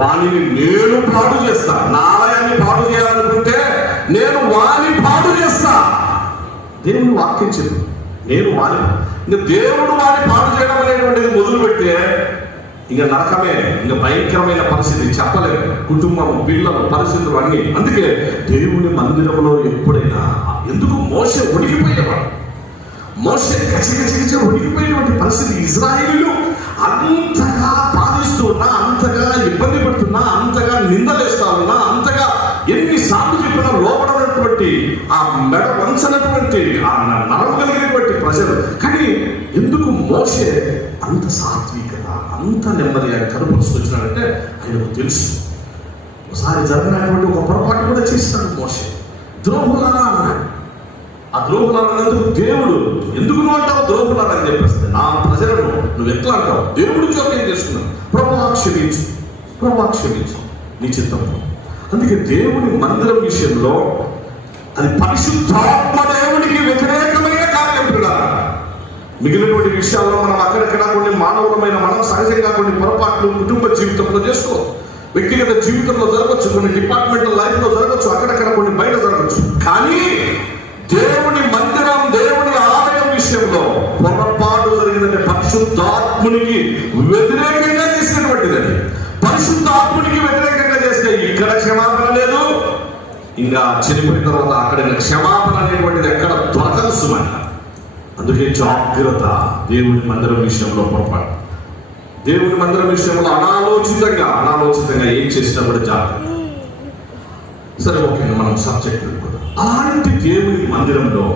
వాణిని నేను పాడు చేస్తా. నా ఆలయాన్ని పాడు చేయాలనుకుంటే నేను వాణి పాడు చేస్తా. దేవుని వాక్యం చెప్పు, నేను వాణి. ఇంకా దేవుడు వాణి పాడు చేయడం అనేటువంటిది మొదలుపెట్టే ఇక నరకమే, ఇంకా భయంకరమైన పరిస్థితి చెప్పలేదు. కుటుంబం, పిల్లలు, పరిస్థితులు అన్నీ. అందుకే దేవుని మందిరంలో ఎప్పుడైనా, ఎందుకు మోషే ఉడికిపోయేవాడు, మోషే గజగజ ఉడికిపోయినటువంటి పరిస్థితి. ఇజ్రాయేలీలు అంతగా బాధిస్తున్నా, అంతగా ఇబ్బంది పడుతున్నా, అంతగా నిందలేస్తా ఉన్నా, అంతగా ఎన్నిసార్లు చెప్పినా లోపడనటువంటి, ఆ మెడ వంచనటువంటి, ఆ నరం కలిగినటువంటి ప్రజలు. కానీ ఎందుకు మోషే అంత సాత్వికత, అంత నెమ్మది ఆయన కనుపరుచుకొచ్చినాడంటే ఆయనకు తెలుసు. ఒకసారి జరిగినటువంటి ఒక పొరపాటు కూడా చేసినాడు మోషే. ద్రోహులారా అన్నాడు. ఆ ద్రోహులారన్నందుకు దేవుడు, ఎందుకు నువ్వు అంటావు ద్రోహులారా అని చెప్పేస్తే, నా ప్రజలను నువ్వు ఎట్లా అంటావు? దేవుడు జోక్యం చేసుకున్నాడు. ప్రభువా క్షమించు, ప్రభువా క్షమించు, నీ చిత్తం. అందుకే దేవుని మందిరం విషయంలో అది పరిశుద్ధాత్మ దేవునికి వ్యతిరేకమైన కార్యం కూడా. మిగిలినటువంటి విషయాల్లో మనం అక్కడక్కడ కొన్ని మానవులమైన మనం సహజంగా కొన్ని పొరపాట్లు కుటుంబ జీవితంలో చేసుకోవచ్చు, వ్యక్తిగత జీవితంలో జరగవచ్చు, కొన్ని డిపార్ట్మెంటల్ లైఫ్ లో జరగచ్చు, అక్కడక్కడ కొన్ని బయట జరగచ్చు. కానీ దేవుని మందిరం, దేవుని ఆలయం విషయంలో పొరపాటు జరిగిందంటే పరిశుద్ధాత్మునికి వ్యతిరేకంగా చేసినటువంటిది. అది పరిశుద్ధాత్మునికి వ్యతిరేకంగా చేస్తే ఇక్కడ క్షమాపణ లేదు, ఇంకా చనిపోయిన తర్వాత అక్కడ క్షమాపణ అనేటువంటిది ఎక్కడ దొరకదు సుమంట. అందుకే జాగ్రత్త దేవుని మందిరం విషయంలో పొరపాటు. దేవుని మందిరం విషయంలో అనాలోచితంగా ఏం చేసినా కూడా జాగ్రత్త. సరే, ఓకే, మనం సబ్జెక్ట్ వెళ్ళిపోతాం. అలాంటి దేవుని మందిరంలో,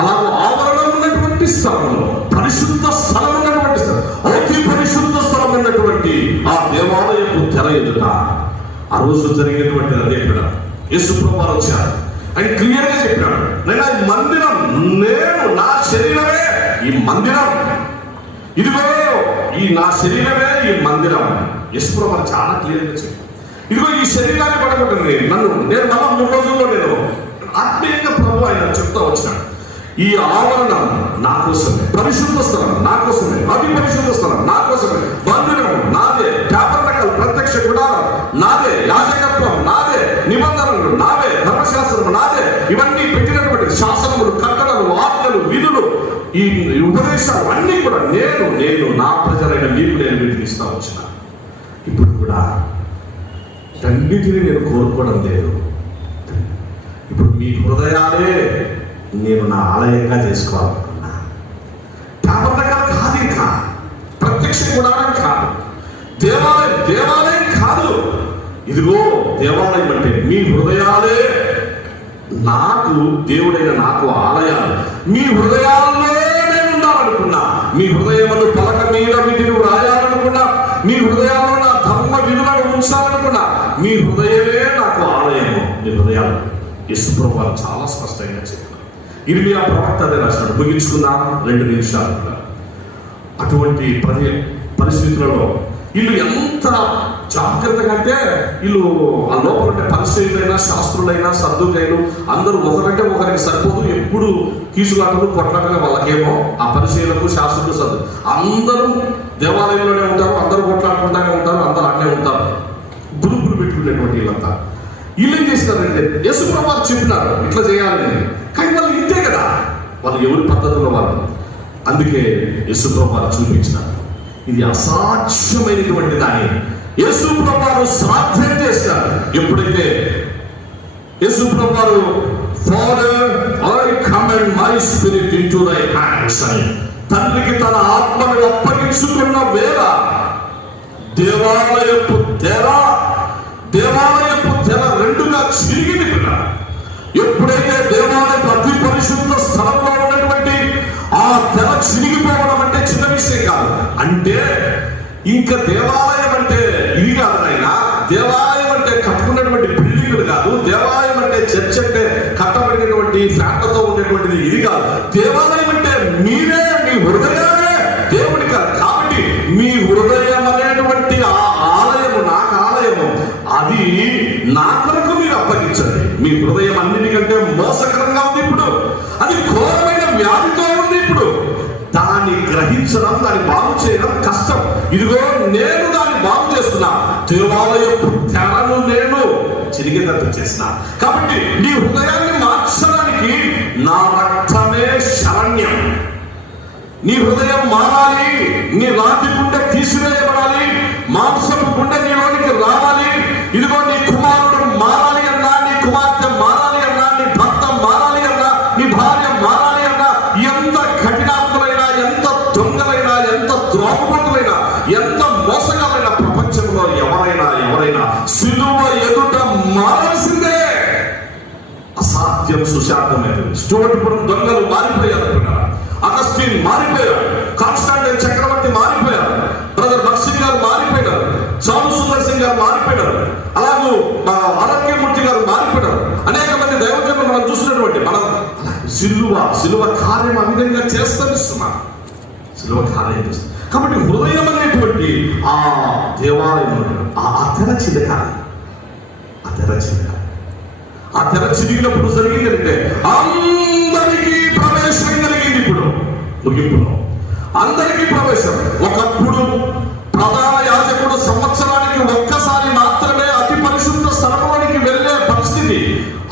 అలా ఆవరణం ఉన్నటువంటి స్థలంలో, పరిశుద్ధ స్థలం ఉన్నటువంటి స్థలం, అతి పరిశుద్ధ స్థలం ఉన్నటువంటి ఆ దేవాలయపు తెర ఎదుట ఆ రోజు జరిగినటువంటి అదే కూడా యేసుప్రభువు వారు వచ్చారు. ఆయన క్లియర్ గా చెప్పినాడు, నేను ఈ మందిరం, నేను నా శరీరమే ఈ మందిరం, ఇదిగో ఈ నా శరీరమే ఈ మందిరం. యేసుప్రభువు వారు చాలా క్లియర్ గా చెప్పారు, ఇదిగో ఈ శరీరాన్ని పడగొట్టండి నేను మళ్ళా 3 రోజుల్లో నేను ఆత్మీయంగా ప్రభు ఆయన చెప్తా వచ్చినాడు. ఈ ఆవరణం నా కోసమే, పరిశుద్ధ స్థలం నా కోసమే, అతి పరిశుద్ధ స్థలం నా కోసమే, మందిరం నాదే, టాబర్నకల్ ప్రత్యక్ష గుడారం నాదే, యాజకత్వం నాదే, నిబంధనలు నావే, ధర్మశాస్త్రం నాదే, ఇవన్నీ పెట్టినటువంటి శాసనములు, కట్టడలు, ఆజ్ఞలు, విధులు, ఈ ఉపదేశాలు అన్నీ కూడా నేను నా ప్రజలైన మీకు నేను వీటిని ఇస్తా వచ్చిన. ఇప్పుడు కూడా అన్నిటిని నేను కోరుకోవడం లేదు. ఇప్పుడు మీ హృదయాలే నేను నా ఆలయంగా చేసుకోవాలనుకున్నా. టాబర్నకల్ కాదు, ఇంకా ప్రత్యక్ష గుడారం కాదు, దేవాలయం కాదు. ఇదిగో దేవాలయం అంటే మీ హృదయాలే నాకు, దేవుడైన నాకు ఆలయాలు. మీ హృదయాల్లో నేను ఉండాలనుకున్నా, మీ హృదయమును పలక మీద వీటిని రాయాలనుకున్నా, మీ హృదయాల్లో నా ధర్మ విధులను ఉంచాలనుకున్నా, మీ హృదయమే నాకు ఆలయము. మీ హృదయాలు యేసుప్రభువు వారు చాలా స్పష్టంగా చెప్పారు. ఇర్మియా ప్రవక్త అదే రాశాడు. ముగించుకుందాం 2 నిమిషాలు. అటువంటి పరిస్థితులలో వీళ్ళు ఎంత జాగ్రత్తగా అంటే, వీళ్ళు ఆ లోపల ఉండే పరిశీలైనా, శాస్త్రులైనా, సద్దుకైలు అందరూ ఒకరంటే ఒకరికి సరిపోదు. ఎప్పుడు కీసులాటలు కొట్లాటగా వాళ్ళకేమో ఆ పరిశీలకు, శాస్త్రులు, సద్దు అందరూ దేవాలయంలోనే ఉంటారు, అందరూ కొట్లాడుకుంటానే ఉంటారు, అందరూ అన్నే ఉంటారు. గురుపులు పెట్టుకునేటువంటి వీళ్ళంతా వీళ్ళు ఏం చేస్తారంటే, యేసుప్రభువు వారు చెప్పినారు ఇట్లా చేయాలని, కానీ వాళ్ళు ఇంతే కదా, వాళ్ళు ఎవరి పద్ధతిలో వాళ్ళు. అందుకే యేసుప్రభువు వారు చూపించినారు ఇది అసాధ్యమైనటువంటి దాన్ని యేసుప్రభువు వారు సాధ్యం చేస్తారు. ఎప్పుడైతే యేసుప్రభువు వారు father I commend my spirit into దై హ్యాండ్స్ అని తండ్రికి తన ఆత్మను అప్పగించుకున్న వేళ దేవాలయపు తెర రెండుగా చిరిగింది కదా. ఎప్పుడైతే దేవాలయపు అతి పరిశుద్ధ స్థలంలో ఉన్నటువంటి ఆ తెర చిరిగిపోవడం అంటే చిన్న విషయం కాదు. అంటే ఇంకా దేవాలయం అంటే ఇది కాదు నాయనా, దేవాలయం అంటే కట్టుకున్నటువంటి బిల్డింగ్లు కాదు, దేవాలయం అంటే చర్చ్ అంటే కట్టబడినటువంటి ఫ్యాన్లతో ఉండేటువంటిది ఇది కాదు. దేవాలయం అంటే మీరే, మీ హృదయాలే దేవుడి కాదు. కాబట్టి మీ హృదయం అనేటువంటి ఆ ఆలయము, నాకు ఆలయము, అది నా కొరకు మీరు అప్పగించండి. మీ హృదయం అన్నిటికంటే మోసకరంగా ఉంది ఇప్పుడు, అది ఘోరమైన వ్యాధితో ఉంది ఇప్పుడు. దాన్ని గ్రహించడం, దాన్ని బాగు చేయడం కష్టం. ఇదిగో నేను దాన్ని బాగు చేస్తున్నా, దేవాలయపు తెరను నేను చిరిగేటట్టు చేసిన. కాబట్టి నీ హృదయాన్ని మార్చడానికి నా రక్తమే శరణ్యం. నీ హృదయం మారాలి, నీ రాతి గుండె తీసివేయబడాలి, మాంసపు గుండె నీలోనికి రావాలి. ఇదిగో నీ కుమారుడు మారాలి అన్నా, నీ కుమార్తె మారాలి అన్నా, నీ భర్త మారాలి అన్నా, నీ భార్య మారాలి అన్నా, ఎంత కఠినాత్ములైనా, ఎంత దొంగలైనా, ఎంత ద్రోహపతులైనా, ఎంత మోసగాలైనా ప్రపంచంలో ఎవరైనా సిలువ ఎదుట మారాల్సిందే. అసాధ్యం సుశాంతమైనది. స్టూవర్ట్పురం దొంగలు మారిపోయారు, అగస్టిన్ మారిపోయారు, కాన్స్టాంటైన్ చక్రవర్తి మారిపోయారు, బ్రదర్ భక్సింగ్ గారు మారిపోయినారు, చాలు సుందర్ సింగ్ గారు మారిపోయినారు, అలాగే ఆరోగ్యమూర్తి గారు మారిపోయినారు. అనేక మంది దైవజనులు మనం చూసినటువంటి మనం సిలువ కార్యం ఆ విధంగా చేస్తాం. సిలువ కార్యం చేస్తాం. కాబట్టి హృదయం అనేటువంటి ఆ దేవాలయం ఆ తెర చిరకాలి, ఆ తెర చిరిగాలి. ఆ తెర చిరిగినప్పుడు జరిగిందంటే అందరికీ ప్రవేశం కలిగింది. ఇప్పుడు ముగింపులో అందరికీ ప్రవేశం. ఒకప్పుడు ప్రధాన యాజకుడు సంవత్సరానికి ఒక్కసారి మాత్రమే అతి పరిశుద్ధ స్థలంలోనికి వెళ్ళే పరిస్థితి.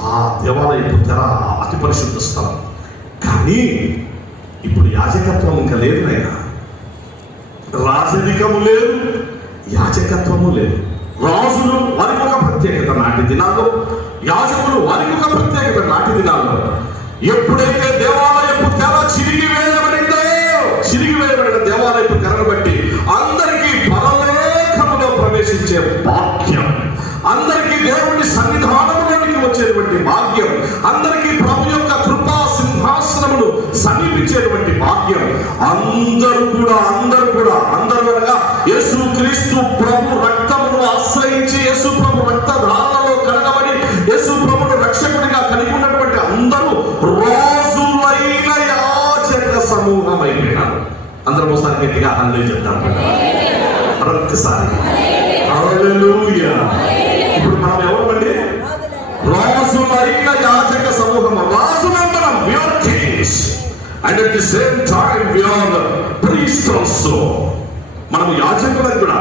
ఆ దేవాలయపు తెర అతి పరిశుద్ధ స్థలం. కానీ ఇప్పుడు యాజకత్వం ఇంకా లేదు నాయన. రాజరికము లేదు, యాజకత్వము లేదు. రాజులు వారికి ఒక ప్రత్యేకత నాటి దినాల్లో, యాజకులు వారికి ఒక ప్రత్యేకత నాటి దినాల్లో. ఎప్పుడైతే దేవాలయపు తెర చిరిగివేయబడిన దేవాలయపు తెరను బట్టి అందరికీ పరలోకములో ప్రవేశించే భాగ్యం, అందరికీ దేవుని సన్నిధానంలోనికి వచ్చేటువంటి భాగ్యం, అందరికీ ప్రభు యొక్క కృపా సింహాసనమును సమీపించేటువంటి భాగ్యం అందరూ అనగా యేసుక్రీస్తు ప్రభు రక్తమును ఆశ్రయించి యేసు ప్రభు రక్తధారలో కడగబడి యేసు ప్రభును రక్షకుడిగా కలిగి ఉన్నటువంటి అందరూ రాజులైన యాజక సమూహం అయిపోయినారు. అందరం ఒకసారి గట్టిగా హల్లెలూయా చెప్తాం. మరొకసారి హల్లెలూయా. ఇప్పుడు మనం ఎవరండి? రాజులైన యాజక సమూహం. రాజులందరం we are kings and at the same time we are the priests also. మనం యాజకులకు కూడా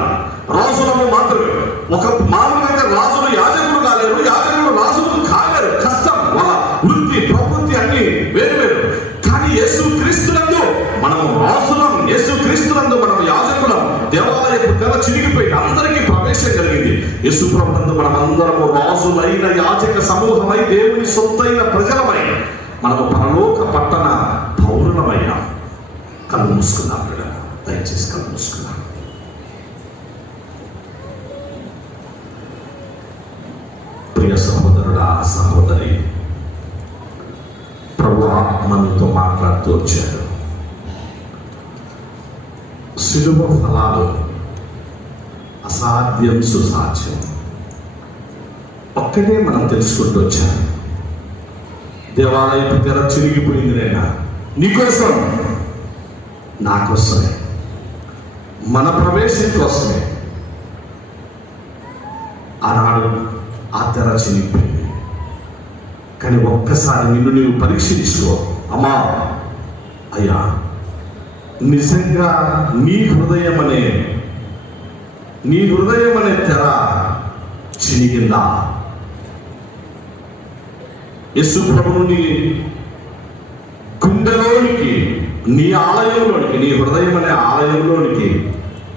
రాజులము మాత్రమే. ఒక మామూలుగా రాజులు యాజకులు కాలేరు, యాజకులు రాజులు కాలేరు. కష్టం, వాళ్ళ వృత్తి ప్రవృత్తి అన్ని వేరు వేరు. కానీ యేసుక్రీస్తునందు మనము రాజులం, యేసుక్రీస్తునందు మనము యాజకులం. దేవాలయపు తెర చిరిగిపోయి అందరికీ ప్రవేశం కలిగింది. యేసు ప్రభునందు మనం అందరము రాజులైన యాజక సమూహమై దేవుని సొత్తైన ప్రజలమై మనము పరలోక పట్టణ పౌరులమయ్యాం. కళ్ళు మూసుకుందాం బిడ్డ, దయచేసి కళ్ళు మూసుకుందాం. ప్రియ సహోదరుడా, సహోదరి, ప్రభు మనతో మాట్లాడుతూ వచ్చాడు. సిలువ ఫలాలు అసాధ్యం సుసాధ్యం ఒక్కటే మనం తెలుసుకుంటూ వచ్చాము. దేవాలయపు తెర చిరిగిపోయింది నైనా నీకోసం, నా కోసమే, మన ప్రవేశం కోసమే ఆనాడు ఆ తెర చిరిగిపోయింది. కానీ ఒక్కసారి నిన్ను నీవు పరీక్షించుకో. అమ్మా, అయ్యా, నిజంగా నీ హృదయం అనే తెర చినిగిందా? యేసు ప్రభువుని గుండెలోనికి, నీ ఆలయంలోనికి, నీ హృదయం అనే ఆలయంలోనికి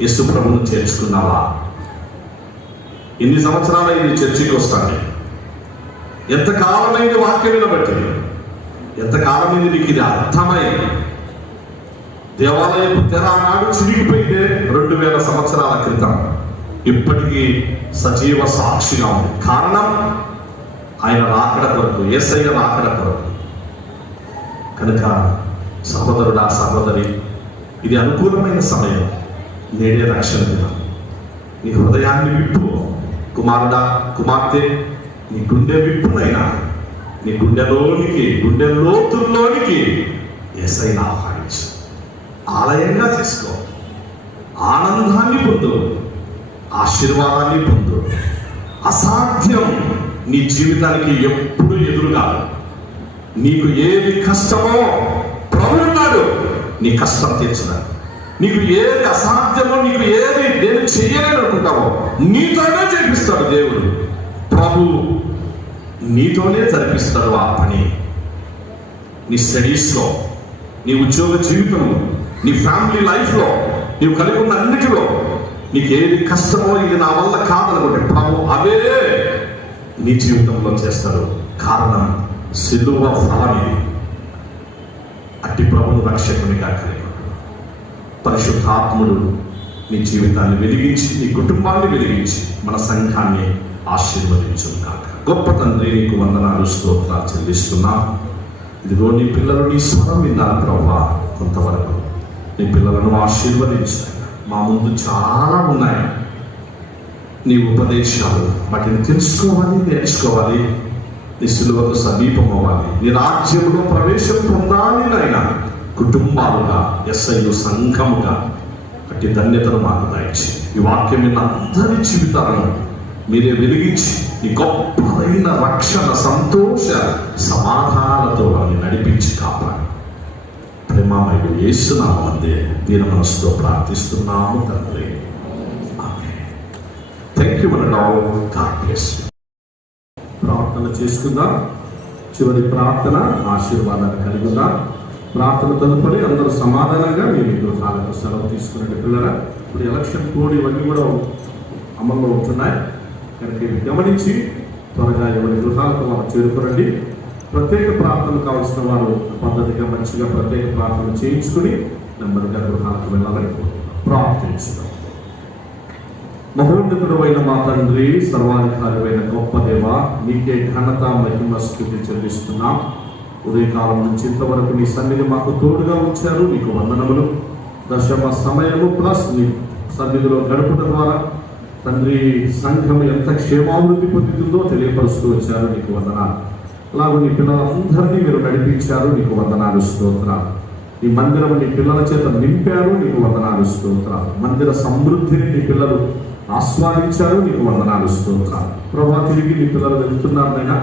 యేసు ప్రభువును చేర్చుకున్నావా? ఎన్ని సంవత్సరాలైంది చర్చికి వస్తాను? ఎంతకాలమైంది వాక్యం వినబట్టి? ఎంతకాలమైంది నీకు ఇది అర్థమై? దేవాలయపు తెర ఆనాడు చిరిగిపోయిందే 2000 సంవత్సరాల క్రితం. ఇప్పటికీ సజీవ సాక్షిగా ఉంది. కారణం ఆయన రాకడ కొరకు, యేసయ్య రాకడ కొరకు. కనుక సహోదరుడా, సహోదరి, ఇది అనుకూలమైన సమయం. నేడే రక్షణ దినం. నీ హృదయాన్ని విప్పు. కుమారుడా, కుమార్తె, నీ గుండె విప్పునైనా, నీ గుండెలోనికి, గుండె లోతుల్లోనికి యేసయ్యను ఆహ్వానించు. ఆలయంగా చేసుకో. ఆనందాన్ని పొందు, ఆశీర్వాదాన్ని పొందు. అసాధ్యం నీ జీవితానికి ఎప్పుడు ఎదురుగా. నీకు ఏది కష్టమో ప్రభు ఉన్నాడు నీ కష్టం తీర్చడానికి. నీకు ఏది అసాధ్యమో, నీకు ఏది నేను చెయ్యలేని అనుకుంటావో నీతోనే చేపిస్తాడు దేవుడు. ప్రభు నీతోనే జరిపిస్తాడు ఆ పని. నీ స్టడీస్లో, నీ ఉద్యోగ జీవితంలో, నీ ఫ్యామిలీ లైఫ్లో, నీవు కలిగి ఉన్న అన్నిటిలో నీకు ఏది కష్టమో, ఇది నా వల్ల కాదనుకుంటే ప్రభు అవే నీ జీవితంలో చేస్తాడు. కారణం సిలువ ఫలం ఇది. అట్టి ప్రభువు రక్షకునిగా కలిగి పరిశుద్ధాత్ముడు నీ జీవితాన్ని వెలిగించి, నీ కుటుంబాన్ని వెలిగించి, మన సంఘాన్ని ఆశీర్వదించును కాక. గొప్ప తండ్రి, నీకు వందనాలు, స్తోత్రాలు చెల్లిస్తున్నా. ఇదిగో నీ పిల్లలు నీ స్వరం విన్నారు ప్రభువా. కొంతవరకు నీ పిల్లలను ఆశీర్వదించు. మా ముందు చాలా ఉన్నాయి నీ ఉపదేశాలు. వాటిని తెలుసుకోవాలి, నేర్చుకోవాలి. నీ సిలువకు సమీపం అవ్వాలి. నీ రాజ్యంలో ప్రవేశం పొందాలి నాయన. కుటుంబాలుగా, యేసయ్య సంఘముగా అట్టి ధన్యతను మాకు దయచేయండి. ఈ వాక్యం విన్న అందరి జీవితాలను మీరే వెలిగించి ఈ గొప్పదైన రక్షణ, సంతోష సమాధానాలతో వారిని నడిపించి కాపాడు. ప్రేమమయుడు యేసు నామమునందే దీన మనసుతో ప్రార్థిస్తున్నాము తండ్రి. Thank you and all. God bless you. ప్రార్థన చేసుకుందాం. చివరి ప్రార్థన ఆశీర్వాదాన్ని కలుగుదాం. ప్రార్థన తదుపరి అందరూ సమాధానంగా మీ గృహాలకు సెలవు తీసుకునే పిల్లరా. ఇప్పుడు ఎలక్షన్ కోడ్ ఇవన్నీ కూడా అమల్లో ఉంటున్నాయి కనుక ఇవి గమనించి త్వరగా ఎవరి గృహాలకు మనం చేరుకోరండి. ప్రత్యేక ప్రార్థనలు కావాల్సిన వారు పద్ధతిగా మంచిగా ప్రత్యేక ప్రార్థనలు చేయించుకుని నెమ్మదిగా గృహాలకు వెళ్ళాలని ప్రార్థించుదాం. మహోన్నతుడు అయిన మా తండ్రి, సర్వాధికారమైన గొప్ప దేవ, నీకే ఘనత మహిమ స్తుతి చెల్లిస్తున్నాం. ఉదయకాలం నుంచి ఇంతవరకు నీ సన్నిధి మాకు తోడుగా ఉంచారు. నీకు వందనములు. దశమ సమయము ప్లస్ నీ సన్నిధిలో గడుపుట ద్వారా తండ్రి సంఘం ఎంత క్షేమాభివృద్ధి పొందుతుందో తెలియపరుస్తూ వచ్చారు. నీకు వందనాలు. అలాగే నీ పిల్లలందరినీ మీరు నడిపించారు. నీకు వందనాలు, స్తోత్రాలు. ఈ మందిరం నీ పిల్లల చేత నింపారు. నీకు వందనాలు, స్తోత్రాలు. మందిర సమృద్ధిని నీ పిల్లలు ఆస్వాదించారు. నీకు వందనాలు, స్తోత్రాలు. ప్రభా, తిరిగి నీ పిల్లలు వెళ్తున్నారైనా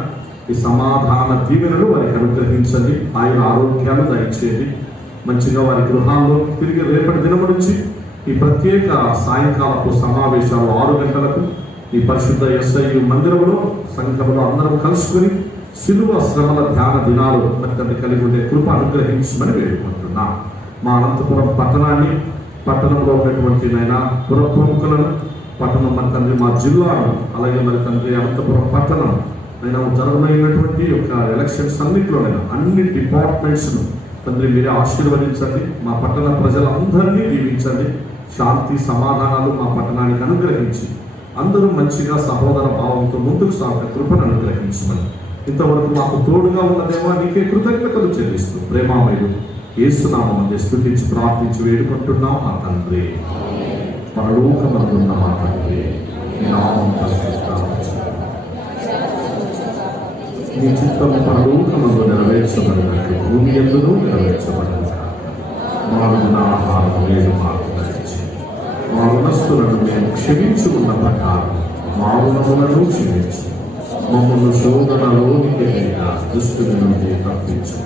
ఈ సమాధాన దీవెనలు వారికి అనుగ్రహించండి. ఆయన ఆరోగ్యాలు దయచేయండి. మంచిగా వారి గృహాల్లో తిరిగి రేపటి దినము నుంచి ఈ ప్రత్యేక సాయంకాలపు సమావేశాలు 6 గంటలకు ఈ పరిశుద్ధ SIU మందిరంలో సంఘంలో అందరం కలుసుకుని శిలువ శ్రమల ధ్యాన దినాలు మరి కలిగి ఉండే కృప అనుగ్రహించమని వేడుకుంటున్నాం. మా అనంతపురం పట్టణాన్ని, పట్టణంలో ఉన్నటువంటి నైనా పుర ప్రముఖులను, పట్టణం మరి తండ్రి మా జిల్లాను, అలాగే మరి తండ్రి అనంతపురం పట్టణం అయినా జరగబడినటువంటి యొక్క ఎలక్షన్స్ అన్నింటిలోనైనా అన్ని డిపార్ట్మెంట్స్ను తండ్రి మీరే ఆశీర్వదించండి. మా పట్టణ ప్రజలందరినీ దీవించండి. శాంతి సమాధానాలు మా పట్టణానికి అనుగ్రహించి అందరూ మంచిగా సహోదర భావంతో ముందుకు సాగే కృపను అనుగ్రహించమని ఇంతవరకు మాకు తోడుగా ఉన్నదేమో నీకే కృతజ్ఞతలు చెల్లిస్తూ ప్రేమామయుడు యేసు నామమున స్తుతించి ప్రార్థించి వేడుకుంటున్నాం మా తండ్రి. పరలోకమందున్న మా తండ్రి, నీ నామం పరిశుద్ధపరచబడును. నీ చిత్తము పరలోకమందు నెరవేర్చబడినట్లు భూమి యందును నెరవేర్చబడును. మారున ఆహారం లేదు మాకు దయచేయి. మా రుణస్థులను మేము క్షమించుకున్న ప్రకారం మా రుణములను క్షమించు. మమ్మల్ని శోధనలోనికి దుష్టుని నుండి తప్పించు.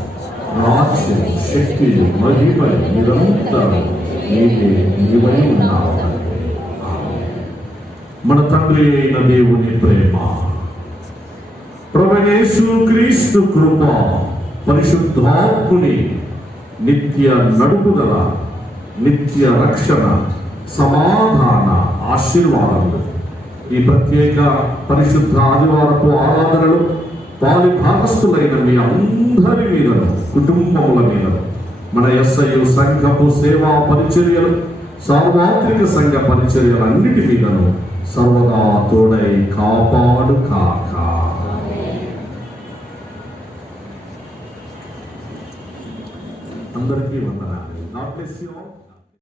రాజ్యం, శక్తియు, మహిమయు నిరంతరం నీవే నీవై ఉన్నావు. మన తండ్రి అయిన దేవుని ప్రేమ, ప్రభువైన యేసు క్రీస్తు కృప, పరిశుద్ధాత్ముని నిత్య నడుపుదల, నిత్య రక్షణ, సమాధాన ఆశీర్వాదములు ఈ ప్రత్యేక పరిశుద్ధ ఆదివారపు ఆరాధనలు పాలి భాగస్థులైన మీ అందరి మీదను, కుటుంబముల మీదను, మన SIU సంఘపు సేవా పరిచర్యలు, సార్వత్రిక సంఘ పరిచర్యలు అన్నిటి మీదను సర్వదా తోడై కాపాడు కాక. అందరికీ వందనాలు. God bless you all.